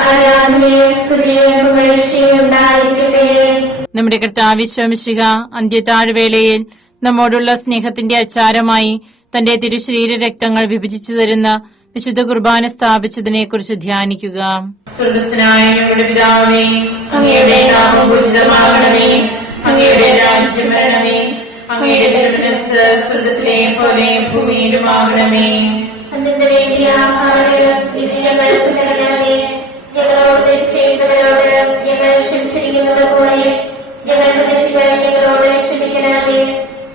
ആരാധനയും സ്തുതിയും പുകഴ്ചയും ഉണ്ടായിരിക്കട്ടെ. നമ്മുടെ കർത്താവ് ഈശോ മിശിഹ അന്ത്യതാഴ്വേളയിൽ നമ്മോടുള്ള സ്നേഹത്തിന്റെ അച്ചാരമായി തന്റെ തിരുശരീര രക്തങ്ങൾ വിഭജിച്ചു തരുന്ന വിശുദ്ധ കുർബാന സ്ഥാപിച്ചതിനെ കുറിച്ച് ധ്യാനിക്കുക. സ്വർഗ്ഗസ്ഥനായ ഞങ്ങളുടെ പിതാവേ, അങ്ങയുടെ നാമം പൂജിതമാകണമേ. അങ്ങയുടെ രാജ്യം വരണമേ. അങ്ങയുടെ തിരുമനസ്സ് സ്വർഗ്ഗത്തിലെ പോലെ ഭൂമിയിലുമാകണമേ. അതിന്റെ വേണ്ടിയ ആഹാരം ഞങ്ങൾക്ക് തരണമേ. ഞങ്ങളോട് തെറ്റ് ചെയ്യുന്നവരോട് ഞങ്ങൾ ക്ഷമിച്ചിരിക്കുന്നത് പോലെ ഞങ്ങളുടെ തെറ്റുകൾ ഞങ്ങളോട് ക്ഷമിക്കണമേ.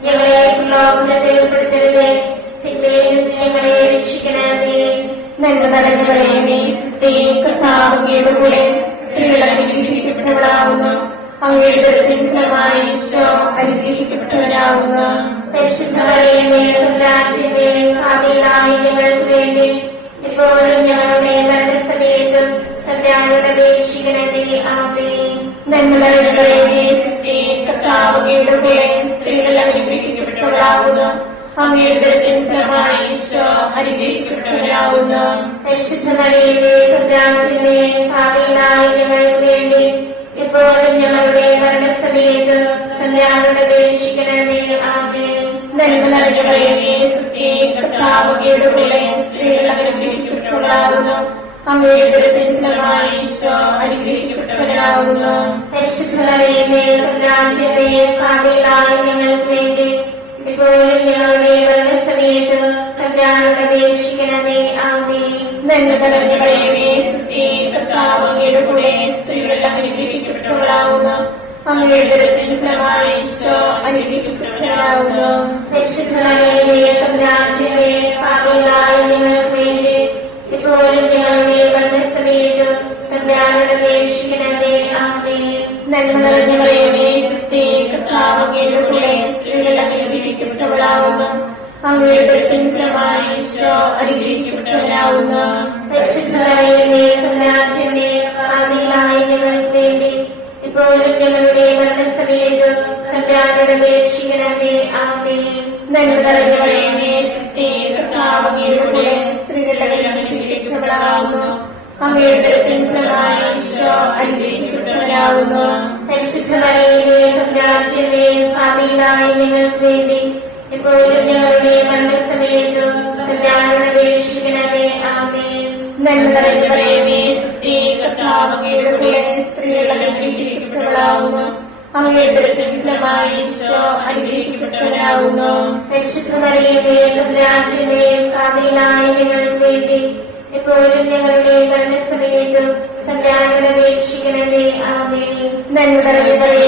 ഞങ്ങളെ പ്രലോഭനത്തിൽ ഉൾപ്പെടുത്തരുതേ, തിന്മയിൽ നിന്ന് ഞങ്ങളെ രക്ഷിക്കണമേ. നന്മ നിറഞ്ഞവളേ, കർത്താവിന്റെ കൂടെ സ്ത്രീകൾ അനുഗ്രഹിക്കപ്പെട്ടവളാകുന്നു. അങ്ങയുടെ ഉദരത്തിൻ ഫലമായി ഈശോ അനുഗ്രഹിക്കപ്പെട്ടവരാകുന്നു. പരിശുദ്ധ മറിയമേ, തമ്പുരാന്റെമേ, പാപികളായ ഞങ്ങൾക്ക് വേണ്ടി ഇപ്പോഴും ഞങ്ങളുടെ മരണസമയത്തും തമ്പുരാനോട് അപേക്ഷിക്കണമേ. ആമേൻ. നന്മ നിറഞ്ഞവളേ, കർത്താവിന്റെ കൂടെ സ്ത്രീകൾ അനുഗ്രഹിക്കപ്പെട്ടവളാകുന്നു. അങ്ങയുടെ ഉദരത്തിൻ ഫലമായി ഈശോ അനുഗ്രഹിക്കപ്പെട്ടവരാകുന്നു. പരിശുദ്ധ മറിയമേ, തമ്പുരാന്റെമേ, പാപികളായ ഞങ്ങൾക്ക് വേണ്ടി ഇപ്പോഴും ഞങ്ങളുടെ മരണസമയത്തും തമ്പുരാനോട് അപേക്ഷിക്കണമേ. ആമേൻ. നന്മ നിറഞ്ഞവളേ, കർത്താവിന്റെ കൂടെ സ്ത്രീകൾ അനുഗ്രഹിക്കപ്പെട്ടവളാകുന്നു. അങ്ങയുടെ ഉദരത്തിൻ ഫലമായി ഈശോ അനുഗ്രഹിക്കപ്പെട്ടവരാകുന്നു. പരിശുദ്ധ മറിയമേ, തമ്പുരാന്റെമേ, പാപികളായ ഞങ്ങൾക്ക് വേണ്ടി ഇപ്പോഴും ഞങ്ങളുടെ മരണസമയത്തും തമ്പുരാനോട് അപേക്ഷിക്കണമേ. ആമേൻ. നന്മ നിറഞ്ഞവളേ, കർത്താവിന്റെ കൂടെ സ്ത്രീകൾ അനുഗ്രഹിക്കപ്പെട്ടവളാകുന്നു. അങ്ങയുടെ ഉദരത്തിൻ ഫലമായി ഈശോ അനുഗ്രഹിക്കപ്പെട്ടവരാകുന്നു. പരിശുദ്ധ മറിയമേ, തമ്പുരാന്റെമേ, പാപികളായ ഞങ്ങൾക്ക് വേണ്ടി ഇപ്പോഴും ഞങ്ങളുടെ മരണസമയത്തും തമ്പുരാനോട് അപേക്ഷിക്കണമേ. ആമേൻ. നന്മ നിറഞ്ഞവളേ, കർത്താവിന്റെ കൂടെ സ്ത്രീകൾ അനുഗ്രഹിക്കപ്പെട്ടവളാകുന്നു. അങ്ങയുടെ ഉദരത്തിൻ ഫലമായി ഈശോ അനുഗ്രഹിക്കപ്പെട്ടവരാകുന്നു. പരിശുദ്ധ മറിയമേ, തമ്പുരാന്റെമേ, പാപികളായ ഞങ്ങൾക്ക് വേണ്ടി ഇപ്പോഴും ഞങ്ങളുടെ മരണസമയത്തും തമ്പുരാനോട് അപേക്ഷിക്കണമേ. ആമേൻ. നന്മ നിറഞ്ഞവളേ, കർത്താവിന്റെ കൂടെ സ്ത്രീകൾ അനുഗ്രഹിക്കപ്പെട്ടവളാകുന്നു. അങ്ങയുടെ ഉദരത്തിൻ ഫലമായി ഈശോ അനുഗ്രഹിക്കപ്പെട്ടവരാകുന്നു. പരിശുദ്ധ മറിയമേ, തമ്പുരാന്റെമേ, പാപികളായ ഞങ്ങൾക്ക് വേണ്ടി ഇപ്പോഴും ഞങ്ങളുടെ മരണസമയത്തും തമ്പുരാനോട് അപേക്ഷിക്കണമേ. ആമേൻ. നന്മ നിറഞ്ഞവളേ, കർത്താവിന്റെ കൂടെ സ്ത്രീകൾ അനുഗ്രഹിക്കപ്പെട്ടവളാകുന്നു. അങ്ങയുടെ ഉദരത്തിൻ ഫലമായി ഈശോ അനുഗ്രഹിക്കപ്പെട്ടവരാകുന്നു. പരിശുദ്ധ മറിയമേ, തമ്പുരാന്റെമേ, പാപികളായ ഞങ്ങൾക്ക് വേണ്ടി ഇപ്പോഴും ഞങ്ങളുടെ മരണസമയത്തും തമ്പുരാനോട് അപേക്ഷിക്കണമേ. ആമേൻ. നന്മ നിറഞ്ഞവളേ,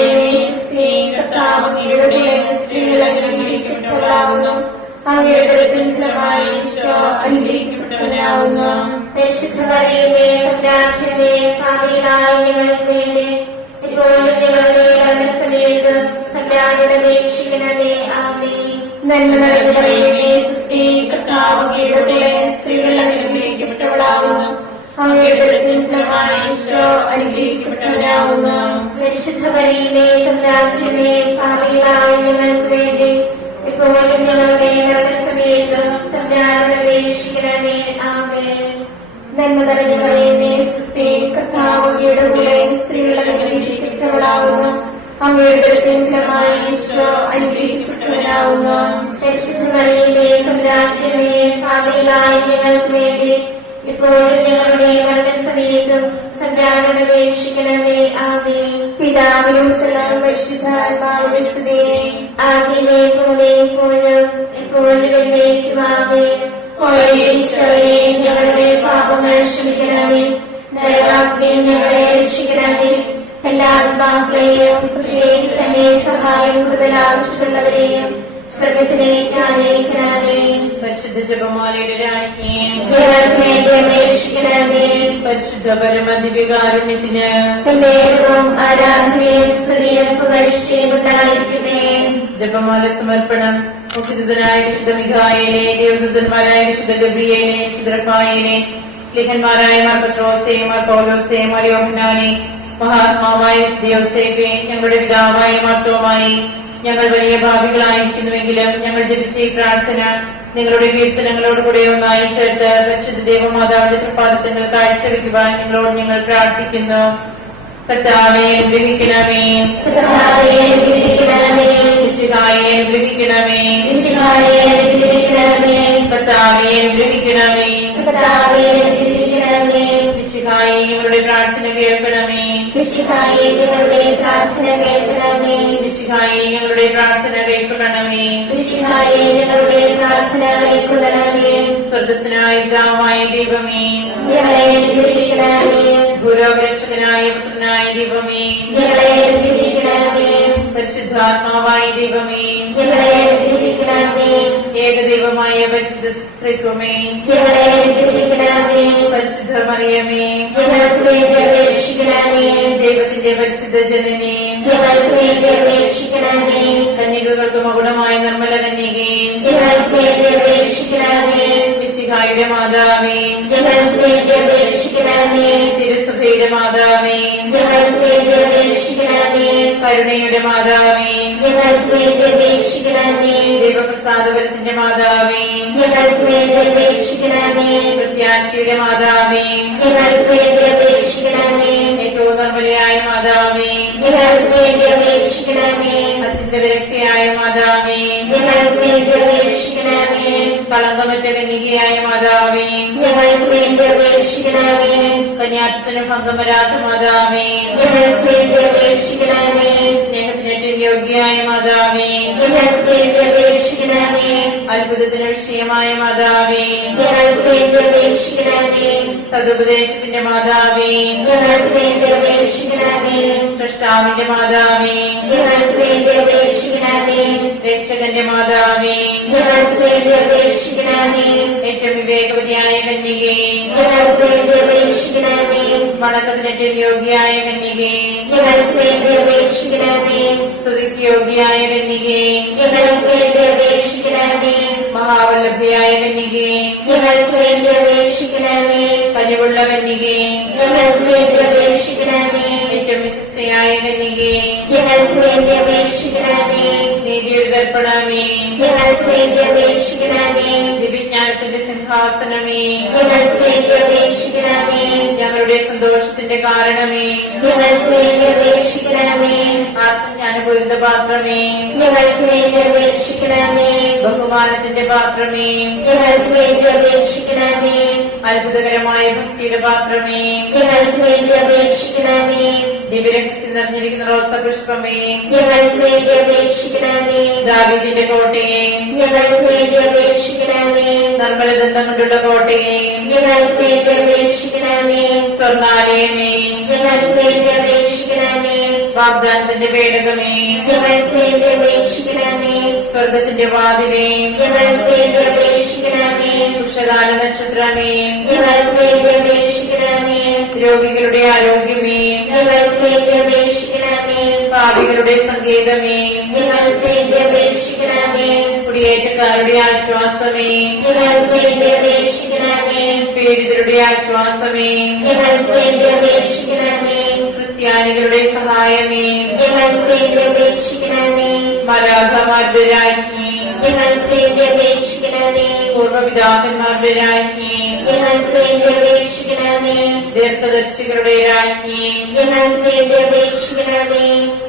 കർത്താവിന്റെ കൂടെ സ്ത്രീകൾ അനുഗ്രഹിക്കപ്പെട്ടവളാകുന്നു. അങ്ങയുടെ ഉദരത്തിൻ ഫലമായി ഈശോ അനുഗ്രഹിക്കപ്പെട്ടവരാകുന്നു. പരിശുദ്ധ മറിയമേ, തമ്പുരാന്റെമേ, പാപികളായ ഞങ്ങൾക്ക് വേണ്ടി ഇപ്പോഴും ഞങ്ങളുടെ മരണസമയത്ത് തമ്പുരാനോട് അപേക്ഷിക്കണമേ. ആമേൻ. നന്മ നിറഞ്ഞ മറിയമേ, സുസ്തി, കർത്താവ് അങ്ങയുടെ കൂടെ സ്ത്രീകൾ അനുഗ്രഹിക്കപ്പെട്ടവളാകുന്നു. അങ്ങയുടെ ഫലമായ ഈശോ അനുഗ്രഹിക്കപ്പെട്ടവനാകുന്നു. പരിശുദ്ധ മറിയമേ, തമ്പുരാന്റെ പാപികളായ ഞങ്ങൾക്ക് വേണ്ടി ഇപ്പോഴും ഞങ്ങളുടെ മരണസമയത്ത് തമ്പുരാനോട് അപേക്ഷിക്കണമേ. ആമേൻ. നന്മ നിറഞ്ഞ മറിയമേ, സുസ്തി, കർത്താവ് അങ്ങയുടെ കൂടെ സ്ത്രീകൾ അനുഗ്രഹിക്കപ്പെട്ടവളാകുന്നു. അങ്ങയുടെ ഫലമായ ഈശോ അനുഗ്രഹിക്കപ്പെട്ടവനാകുന്നു. പരിശുദ്ധ മറിയമേ, തമ്പുരാന്റെ പാപികളായ ഞങ്ങൾക്ക് വേണ്ടി ഇപ്പോഴും ഞങ്ങളുടെ മരണസമയത്തും തമ്പുരാനോട് അപേക്ഷിക്കണമേ. ആമേൻ. പിതാവിനും പുത്രനും പരിശുദ്ധാത്മാവിനും സ്തുതി. ആദ്യമേ പോലെ ഇപ്പോഴും എപ്പോഴും എന്നേക്കും. ആമേൻ. ഈശോയെ, ഞങ്ങളുടെ പാപങ്ങൾ ക്ഷമിക്കണമേ. നരകാഗ്നിയിൽ ഞങ്ങളെ രക്ഷിക്കണമേ. എല്ലാ ആത്മാക്കളെയും പ്രത്യേകിച്ച് എന്നെ സഹായം കൂടുതൽ ആവശ്യമുള്ളവരെയും സ്വർഗത്തിലേക്ക് ആനയിക്കണമേ. പരിശുദ്ധ ജപമാലയുടെ രാജ്ഞിയെ ഞങ്ങൾക്ക് വേണ്ടി അപേക്ഷിക്കണമേ. പരിശുദ്ധ പരമദിവ്യകാരുണ്യത്തിന് എന്നേക്കും ആരാധനയും സ്തുതിയും പുകഴ്ചയും ഉണ്ടായിരിക്കട്ടെ. ജപമാല സമർപ്പണം. മുഖ്യദൂതനായ വിശുദ്ധ മിഖായേലെ, ദേവദൂതന്മാരായ വിശുദ്ധ ഗബ്രിയേലെ, വിശുദ്ധ റഫായേലെ, ലേഖന്മാരായ മാർ പത്രോസേ, മാർ പൗലോസേ, മാർ യോഹന്നാനെ, മഹാത്മാവായ വിശുദ്ധ യോസേഫേ, ഞങ്ങളുടെ പിതാവായ മാർത്തോമായി, ഞങ്ങൾ വലിയ ഭാവികളായിരിക്കുന്നുവെങ്കിലും ഞങ്ങൾ ജപിച്ച ഈ പ്രാർത്ഥന നിങ്ങളുടെ കീർത്തനങ്ങളോടുകൂടെ ഒന്നായി ചേർത്ത് പരിശുദ്ധ ദേവമാതാവിന്റെ തൃപ്പാദങ്ങൾ കാഴ്ചവെക്കുവാൻ നിങ്ങളോട് ഞങ്ങൾ പ്രാർത്ഥിക്കുന്നു. കർത്താവേ, അനുഗ്രഹിക്കണമേ. കർത്താവേ, അനുഗ്രഹിക്കണമേ. മിശിഹായെ, അനുഗ്രഹിക്കണമേ. മിശിഹായെ, അനുഗ്രഹിക്കണമേ. കർത്താവേ, അനുഗ്രഹിക്കണമേ. കർത്താവേ, അനുഗ്രഹിക്കണമേ. മിശിഹായെ, ഞങ്ങളുടെ പ്രാർത്ഥന കേൾക്കണമേ. മിശിഹായെ, ഞങ്ങളുടെ പ്രാർത്ഥന കേൾക്കണമേ. മിശിഹായെ, ഞങ്ങളുടെ പ്രാർത്ഥന കേൾക്കണമേ. മിശിഹായെ, ഞങ്ങളുടെ പ്രാർത്ഥന കേൾക്കണമേ. സ്വർഗസ്വനായ പിതാവായ ദൈവമേ, ഞങ്ങളെ അനുഗ്രഹിക്കണമേ. ഗുരുരക്ഷകനായ പുത്രനായ ദൈവമേ, ഞങ്ങളെ അനുഗ്രഹിക്കണമേ. പരിശുദ്ധാത്മാവായ ദൈവമേ, ഞങ്ങളെ അനുഗ്രഹിക്കണമേ. ഏകദൈവമായ പരിശുദ്ധ ത്രിത്വമേ, ഞങ്ങളെ അനുഗ്രഹിക്കണമേ. പരിശുദ്ധ മറിയമേ, ഞങ്ങൾക്ക് വേണ്ടി അപേക്ഷിക്കണമേ. ദൈവത്തിന്റെ പരിശുദ്ധ ജനനേ, ഞങ്ങൾക്ക് വേണ്ടി അപേക്ഷിക്കണമേ. കന്യകകൾക്ക് മകുടമായ നിർമ്മല കന്യകേ, ഞങ്ങൾക്ക് വേണ്ടി അപേക്ഷിക്കണമേ. മിശിഹായുടെ മാതാവേ, ഞങ്ങൾക്ക് വേണ്ടി അപേക്ഷിക്കണമേ. തിരുസഭയുടെ മാതാവേ, ഞങ്ങൾക്ക് വേണ്ടി അപേക്ഷിക്കണമേ. കരുണയുടെ മാതാവേ, ഞങ്ങൾക്ക് വേണ്ടി അപേക്ഷിക്കണമേ. ദൈവപ്രസാദപരത്തിന്റെ മാതാവേ, ഞങ്ങൾക്ക് വേണ്ടി അപേക്ഷിക്കണമേ. പ്രത്യാശയുടെ മാതാവേ, ഞങ്ങൾക്ക് വേണ്ടി അപേക്ഷിക്കണമേ. ഏറ്റവും നിർമ്മലയായ മാതാവേ, ഞങ്ങൾക്ക് വേണ്ടി അപേക്ഷിക്കണമേ. അത്യന്ത വിരക്തിയായ മാതാവേ, ഞങ്ങൾക്ക് വേണ്ടി അപേക്ഷിക്കണമേ. കളങ്കമറ്റ കന്യകയായ മാതാവേ, ഞങ്ങൾക്ക് വേണ്ടി അപേക്ഷിക്കണമേ. കന്യാത്വത്തിന് ഭംഗം വരാത്ത മാതാവേ, ഞങ്ങൾക്ക് വേണ്ടി അപേക്ഷിക്കണമേ. സ്നേഹത്തിനേറ്റവും യോഗ്യയായ മാതാവേ, ഞങ്ങൾക്ക് വേണ്ടി അപേക്ഷിക്കണമേ. അത്ഭുതത്തിന് വിഷയമായ മാതാവേ, ഞങ്ങൾക്ക് വേണ്ടി അപേക്ഷിക്കണമേ. സതുപദേശത്തിന്റെ മാതാവേ, ഞങ്ങൾക്ക് വേണ്ടി അപേക്ഷിക്കണമേ. സൃഷ്ടാവിന്റെ മാതാവേ, ഞങ്ങൾക്ക് വേണ്ടി അപേക്ഷിക്കണമേ. രക്ഷകന്റെ മാതാവേ, ഞങ്ങൾക്ക് വേണ്ടി അപേക്ഷിക്കണമേ. ഏറ്റവും വിവേകവതിയായ കന്യകേ, ഞങ്ങൾക്ക് വേണ്ടി അപേക്ഷിക്കണമേ. വണക്കത്തിനേറ്റവും യോഗ്യയായ കന്യകേ, ഞങ്ങൾക്ക് വേണ്ടി അപേക്ഷിക്കണമേ. സ്തുതിക്ക് യോഗ്യയായ കന്യകേ, ഞങ്ങൾക്ക് വേണ്ടി അപേക്ഷിക്കണമേ. മഹാവല്ലഭയായ കന്യകേ, ഞങ്ങൾക്ക് വേണ്ടി അപേക്ഷിക്കണമേ. കനിവുള്ള കന്യകേ, ഞങ്ങൾക്ക് വേണ്ടി അപേക്ഷിക്കണമേ. ഏറ്റവും വിശുദ്ധയായ കന്യകേ, ഞങ്ങൾക്ക് വേണ്ടി അപേക്ഷിക്കണമേ. നീതിയുടെ ദർപ്പണമേ, ഞങ്ങൾക്ക് വേണ്ടി അപേക്ഷിക്കണമേ. ദിവ്യജ്ഞാനത്തിന്റെ സിംഹാസനമേ, ഞങ്ങൾക്ക് വേണ്ടി അപേക്ഷിക്കണമേ. ഞങ്ങളുടെ സന്തോഷത്തിന്റെ കാരണമേ, ഞങ്ങൾക്ക് വേണ്ടി അപേക്ഷിക്കണമേ. ആത്മജ്ഞാനപൂരിത പാത്രമേ, ഞങ്ങൾക്ക് വേണ്ടി അപേക്ഷിക്കണമേ. ബഹുമാനത്തിന്റെ പാത്രമേ, ഞങ്ങൾക്ക് വേണ്ടി അപേക്ഷിക്കണമേ. അത്ഭുതകരമായ ഭക്തിയുടെ പാത്രമേ, ഞങ്ങൾക്ക് വേണ്ടി അപേക്ഷിക്കണമേ. ദിവ്യരഹസ്യം നിറഞ്ഞിരിക്കുന്ന റോസപുഷ്പമേ, ഞങ്ങൾക്ക് വേണ്ടി അപേക്ഷിക്കണമേ. ദാവീദിന്റെ കോട്ടയെ, ഞങ്ങൾക്ക് വേണ്ടി അപേക്ഷിക്കണമേ. നിർമ്മലദന്തം കൊണ്ടുള്ള കോട്ടയെ, ഞങ്ങൾക്ക് വേണ്ടി അപേക്ഷിക്കണമേ. സ്വർണ്ണാലയമേ, ഞങ്ങൾക്ക് വേണ്ടി അപേക്ഷിക്കണമേ. വാഗ്ദാനത്തിന്റെ പേടകമേ, ഞങ്ങൾക്ക് വേണ്ടി അപേക്ഷിക്കണമേ. സ്വർഗത്തിന്റെ വാതിലേ, ഞങ്ങൾക്ക് വേണ്ടി അപേക്ഷിക്കണമേ. ഉഷകാല നക്ഷത്രമേ, ഞങ്ങൾക്ക് വേണ്ടി അപേക്ഷിക്കണമേ. രോഗികളുടെ ആരോഗ്യമേ, ഞങ്ങൾക്ക് വേണ്ടി അപേക്ഷിക്കണമേ. പാപികളുടെ സങ്കേതമേ, ഞങ്ങൾക്ക് വേണ്ടി അപേക്ഷിക്കണമേ. കുടിയേറ്റക്കാരുടെ ആശ്വാസമേ, ഞങ്ങൾക്ക് വേണ്ടി അപേക്ഷിക്കണമേ. പീഡിതരുടെ ആശ്വാസമേ, ഞങ്ങൾക്ക് വേണ്ടി അപേക്ഷിക്കണമേ. ക്രിസ്ത്യാനികളുടെ സഹായമേ, ഞങ്ങൾക്ക് വേണ്ടി അപേക്ഷിക്കണമേ. മാലാഖമാരുടെ രാജ്ഞി, ഞങ്ങൾക്ക് വേണ്ടി അപേക്ഷിക്കണമേ. പൂർവ്വപിതാക്കന്മാരുടെ രാജ്ഞി, ഞങ്ങൾക്ക് വേണ്ടി അപേക്ഷിക്കണമേ. ദീർഘദർശികളുടെ രാജ്ഞി, ഞങ്ങൾക്ക് വേണ്ടി അപേക്ഷിക്കണമേ.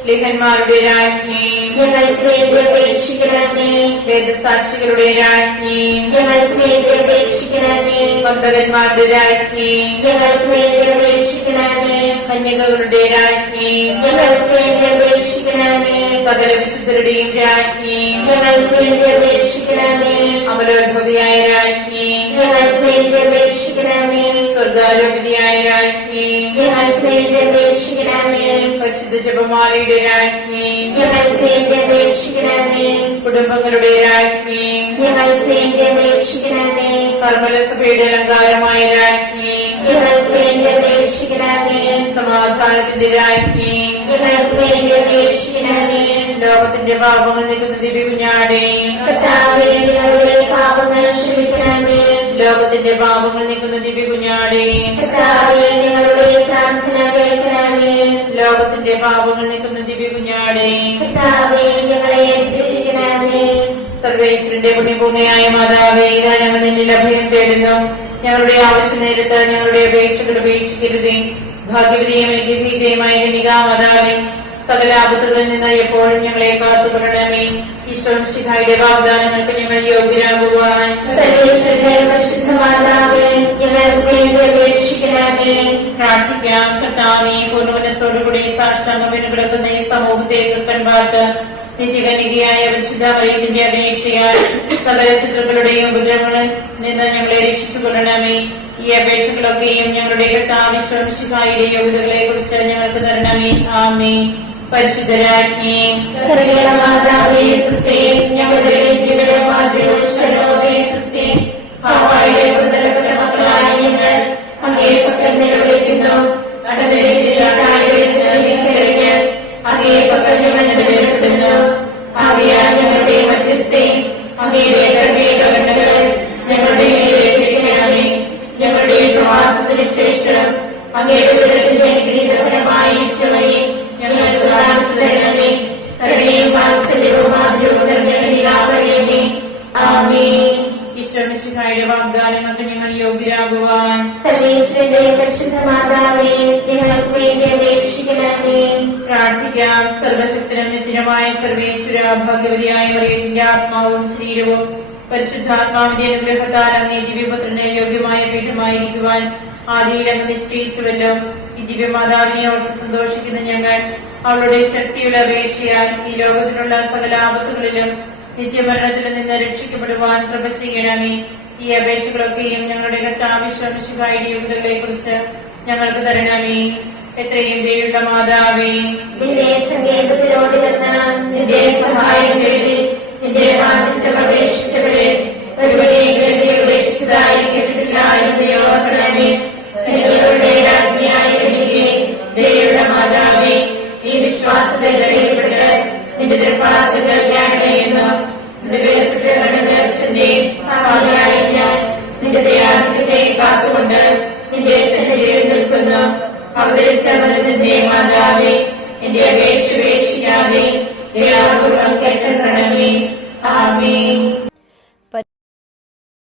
ലിഹന്മാരുടെ രാജ്ഞി, ഞങ്ങൾക്ക് വേണ്ടി അപേക്ഷിക്കണമേ. വേദസാക്ഷികളുടെ രാജ്ഞി, ഞങ്ങൾക്ക് വേണ്ടി അപേക്ഷിക്കണമേ. വന്ദകന്മാരുടെ രാജ്ഞി, ഞങ്ങൾക്ക് വേണ്ടി അപേക്ഷിക്കണമേ. കന്യകകളുടെ രാജ്ഞി, ഞങ്ങൾക്ക് വേണ്ടി അപേക്ഷിക്കണമേ. സകല വിശുദ്ധരുടെയും രാജ്ഞി, ഞങ്ങൾക്ക് വേണ്ടി അപേക്ഷിക്കണമേ. അമലോത്ഭവിയായ രാജ്ഞി, ഞങ്ങൾക്ക് വേണ്ടി അപേക്ഷിക്കണമേ. സ്വർഗാരോപതിയായ രാജ്ഞി, ഞങ്ങൾക്ക് വേണ്ടി അപേക്ഷിക്കണമേ. പരിശുദ്ധ ജപമാലയുടെ രാജ്ഞി, ഞങ്ങൾക്ക് വേണ്ടി അപേക്ഷിക്കണമേ. കുടുംബങ്ങളുടെ രാജ്ഞി, ഞങ്ങൾക്ക് വേണ്ടി അപേക്ഷിക്കണമേ. കർമ്മലസഭയുടെ അലങ്കാരമായ രാജ്ഞി, ഞങ്ങൾക്ക് വേണ്ടി അപേക്ഷിക്കണമേ. സമാധാനത്തിന്റെ രാജ്ഞി, ഞങ്ങൾക്ക് വേണ്ടി അപേക്ഷിക്കണമേ. ലോകത്തിന്റെ പാപങ്ങൾ നീക്കുന്ന ദിവ്യകുഞ്ഞാടേ, കർത്താവേ, ഞങ്ങളുടെ പാപങ്ങൾ ക്ഷമിക്കണമേ. ലോകത്തിന്റെ പാപങ്ങൾ നീക്കുന്ന ദിവ്യകുഞ്ഞാടേ, കർത്താവേ, ഞങ്ങളുടെ പ്രാർത്ഥന കേൾക്കണമേ. ലോകത്തിന്റെ പാപങ്ങൾ നീക്കുന്ന ദിവ്യകുഞ്ഞാടേ, കർത്താവേ, ഞങ്ങളെ രക്ഷിക്കണമേ. സർവേശ്വരന്റെ പുണ്യഭൂമിയായ മാതാവേ, ഇതാ ഞങ്ങൾ നിന്നിൽ അഭയം തേടുന്നു. ഞങ്ങളുടെ ആവശ്യ നേരത്ത് ഞങ്ങളുടെ അപേക്ഷകൾ ഉപേക്ഷിക്കരുതേ. ഭാഗ്യവതിയും ഏകീകൃതയുമായ മാതാവേ, സകല ആപത്തുകളിൽ നിന്ന് എപ്പോഴും ഞങ്ങളെ കാത്തുകൊള്ളണമേ. ഈശ്വരന്റെ വാഗ്ദാനങ്ങൾക്ക് ഞങ്ങൾ യോഗ്യരാകുവാൻ സർവേശ്വരന്റെ പരിശുദ്ധ മാതാവേ, ഞങ്ങൾക്ക് വേണ്ടി അപേക്ഷിക്കണമേ. പ്രാർത്ഥിക്കാം. കർത്താവേ, പൂർണ്ണമനത്തോടുകൂടി സാഷ്ടാംഗം കിടക്കുന്ന ഈ സമൂഹത്തെ കൃപ്പൻപാട്ട് നിത്യകന്യകയായ പരിശുദ്ധ മറിയത്തിന്റെ അപേക്ഷയാൽ സകല ശത്രുക്കളുടെയും ഉപദ്രവങ്ങളിൽ നിന്ന് ഞങ്ങളെ രക്ഷിച്ചുകൊള്ളണമേ. ഈ അപേക്ഷകളൊക്കെയും ഞങ്ങളുടെ കർത്താവിശ്വസിഹായുടെ യോഗ്യതകളെ കുറിച്ച് ഞങ്ങൾക്ക് തരണമേ. ആമേൻ. പരിശുദ്ധരാജ്ഞി, സർവ്വ മാതാവേ സുസ്തേ, ഞങ്ങളുടെ ജീവിതമാതൃ ഹവായുടെ പുത്രപ്പെട്ട മക്കളായ ഞങ്ങൾ അങ്ങേ പക്കൽ നിലവിളിക്കുന്നു. അങ്ങേ പക്കൽ ഞങ്ങൾ നിലവിളിക്കുന്നു. ആകയാൽ ഞങ്ങളുടെ മധ്യസ്ഥേ, അങ്ങയുടെ കരുണകൾ ഞങ്ങളുടെ മേലേൽപ്പിക്കണമേ. ഞങ്ങളുടെ പ്രവാസത്തിന് ശേഷം അങ്ങയുടെ ഉദരത്തിന്റെ അനുഗ്രഹീതഫലമായ ഈശോയെ ഞങ്ങൾക്ക് കാണിച്ചു തരണമേ. കരുണയും വാത്സല്യവും ആദ്യവും നിറഞ്ഞ ആമേൻ. ഈശ്വരന്റെ വാഗ്ദാനങ്ങൾക്ക് ഞങ്ങൾ യോഗ്യരാകുവാൻ സർവേശ്വരന്റെ പരിശുദ്ധ മാതാവേ, ഞങ്ങൾക്ക് വേണ്ടി അപേക്ഷിക്കണമേ. പ്രാർത്ഥിക്കാം. സർവശക്തനും നിത്യനുമായ സർവേശ്വര, ഭാഗ്യവതിയായ മറിയത്തിന്റെ ആത്മാവും ശരീരവും പരിശുദ്ധാത്മാവിന്റെ അനുഗ്രഹത്താൽ അങ്ങേ ദിവ്യപുത്രന് യോഗ്യമായ പീഠമായിരിക്കുവാൻ ആദിയിൽ അങ്ങ് നിശ്ചയിച്ചുവല്ലോ. ഈ ദിവ്യമാതാവിനെ ഓർത്ത് സന്തോഷിക്കുന്ന ഞങ്ങൾ അവളുടെ ശക്തിയുടെ അപേക്ഷയാൽ ഈ ലോകത്തിലുള്ള സകല ആപത്തുകളിലും നിത്യമരണത്തിൽ നിന്ന് രക്ഷിക്കപ്പെടുവാൻ കൃപ ചെയ്യണമേ. ഈ അപേക്ഷകളൊക്കെയും ഞങ്ങളുടെ കർത്താവിശ്വസിഹായുടെ യോഗ്യതകളെ കുറിച്ച് ഞങ്ങൾക്ക് തരണമേ. എത്രയും ദയുള്ള മാതാവേ, നിന്റെ സങ്കേതത്തിലോട് നിന്ന് നിന്റെ സഹായം തേടി നിന്റെ വാഗ്ദത്തം അപേക്ഷിച്ചവരെ ഒരുവരെയും ഉപേക്ഷിച്ചതായി കേട്ടിട്ടില്ല എന്ന് ഓർക്കണമേ. നിങ്ങളുടെ രാജ്ഞിയായ കന്യകേ, ദയുള്ള മാതാവേ, ഈ വിശ്വാസത്തിൽ ധൈര്യപ്പെട്ട് നിന്റെ തൃപ്പാദത്തിൽ ധ്യാനിക്കുന്നു. നിന്റെ വേർപെട്ട ദർശന്റെ സഹായിയായി ഞാൻ നിന്റെ ദയാനത്തെ കാത്തുകൊണ്ട് നിന്റെ സന്നിധിയിൽ നിൽക്കുന്നു. അവതരിച്ച മരുന്നിന്റെ മാതാവേ, എന്റെ അപേക്ഷ ഉപേക്ഷിക്കാതെ ദയാപൂർവം കേട്ടണമേ. ആമേൻ.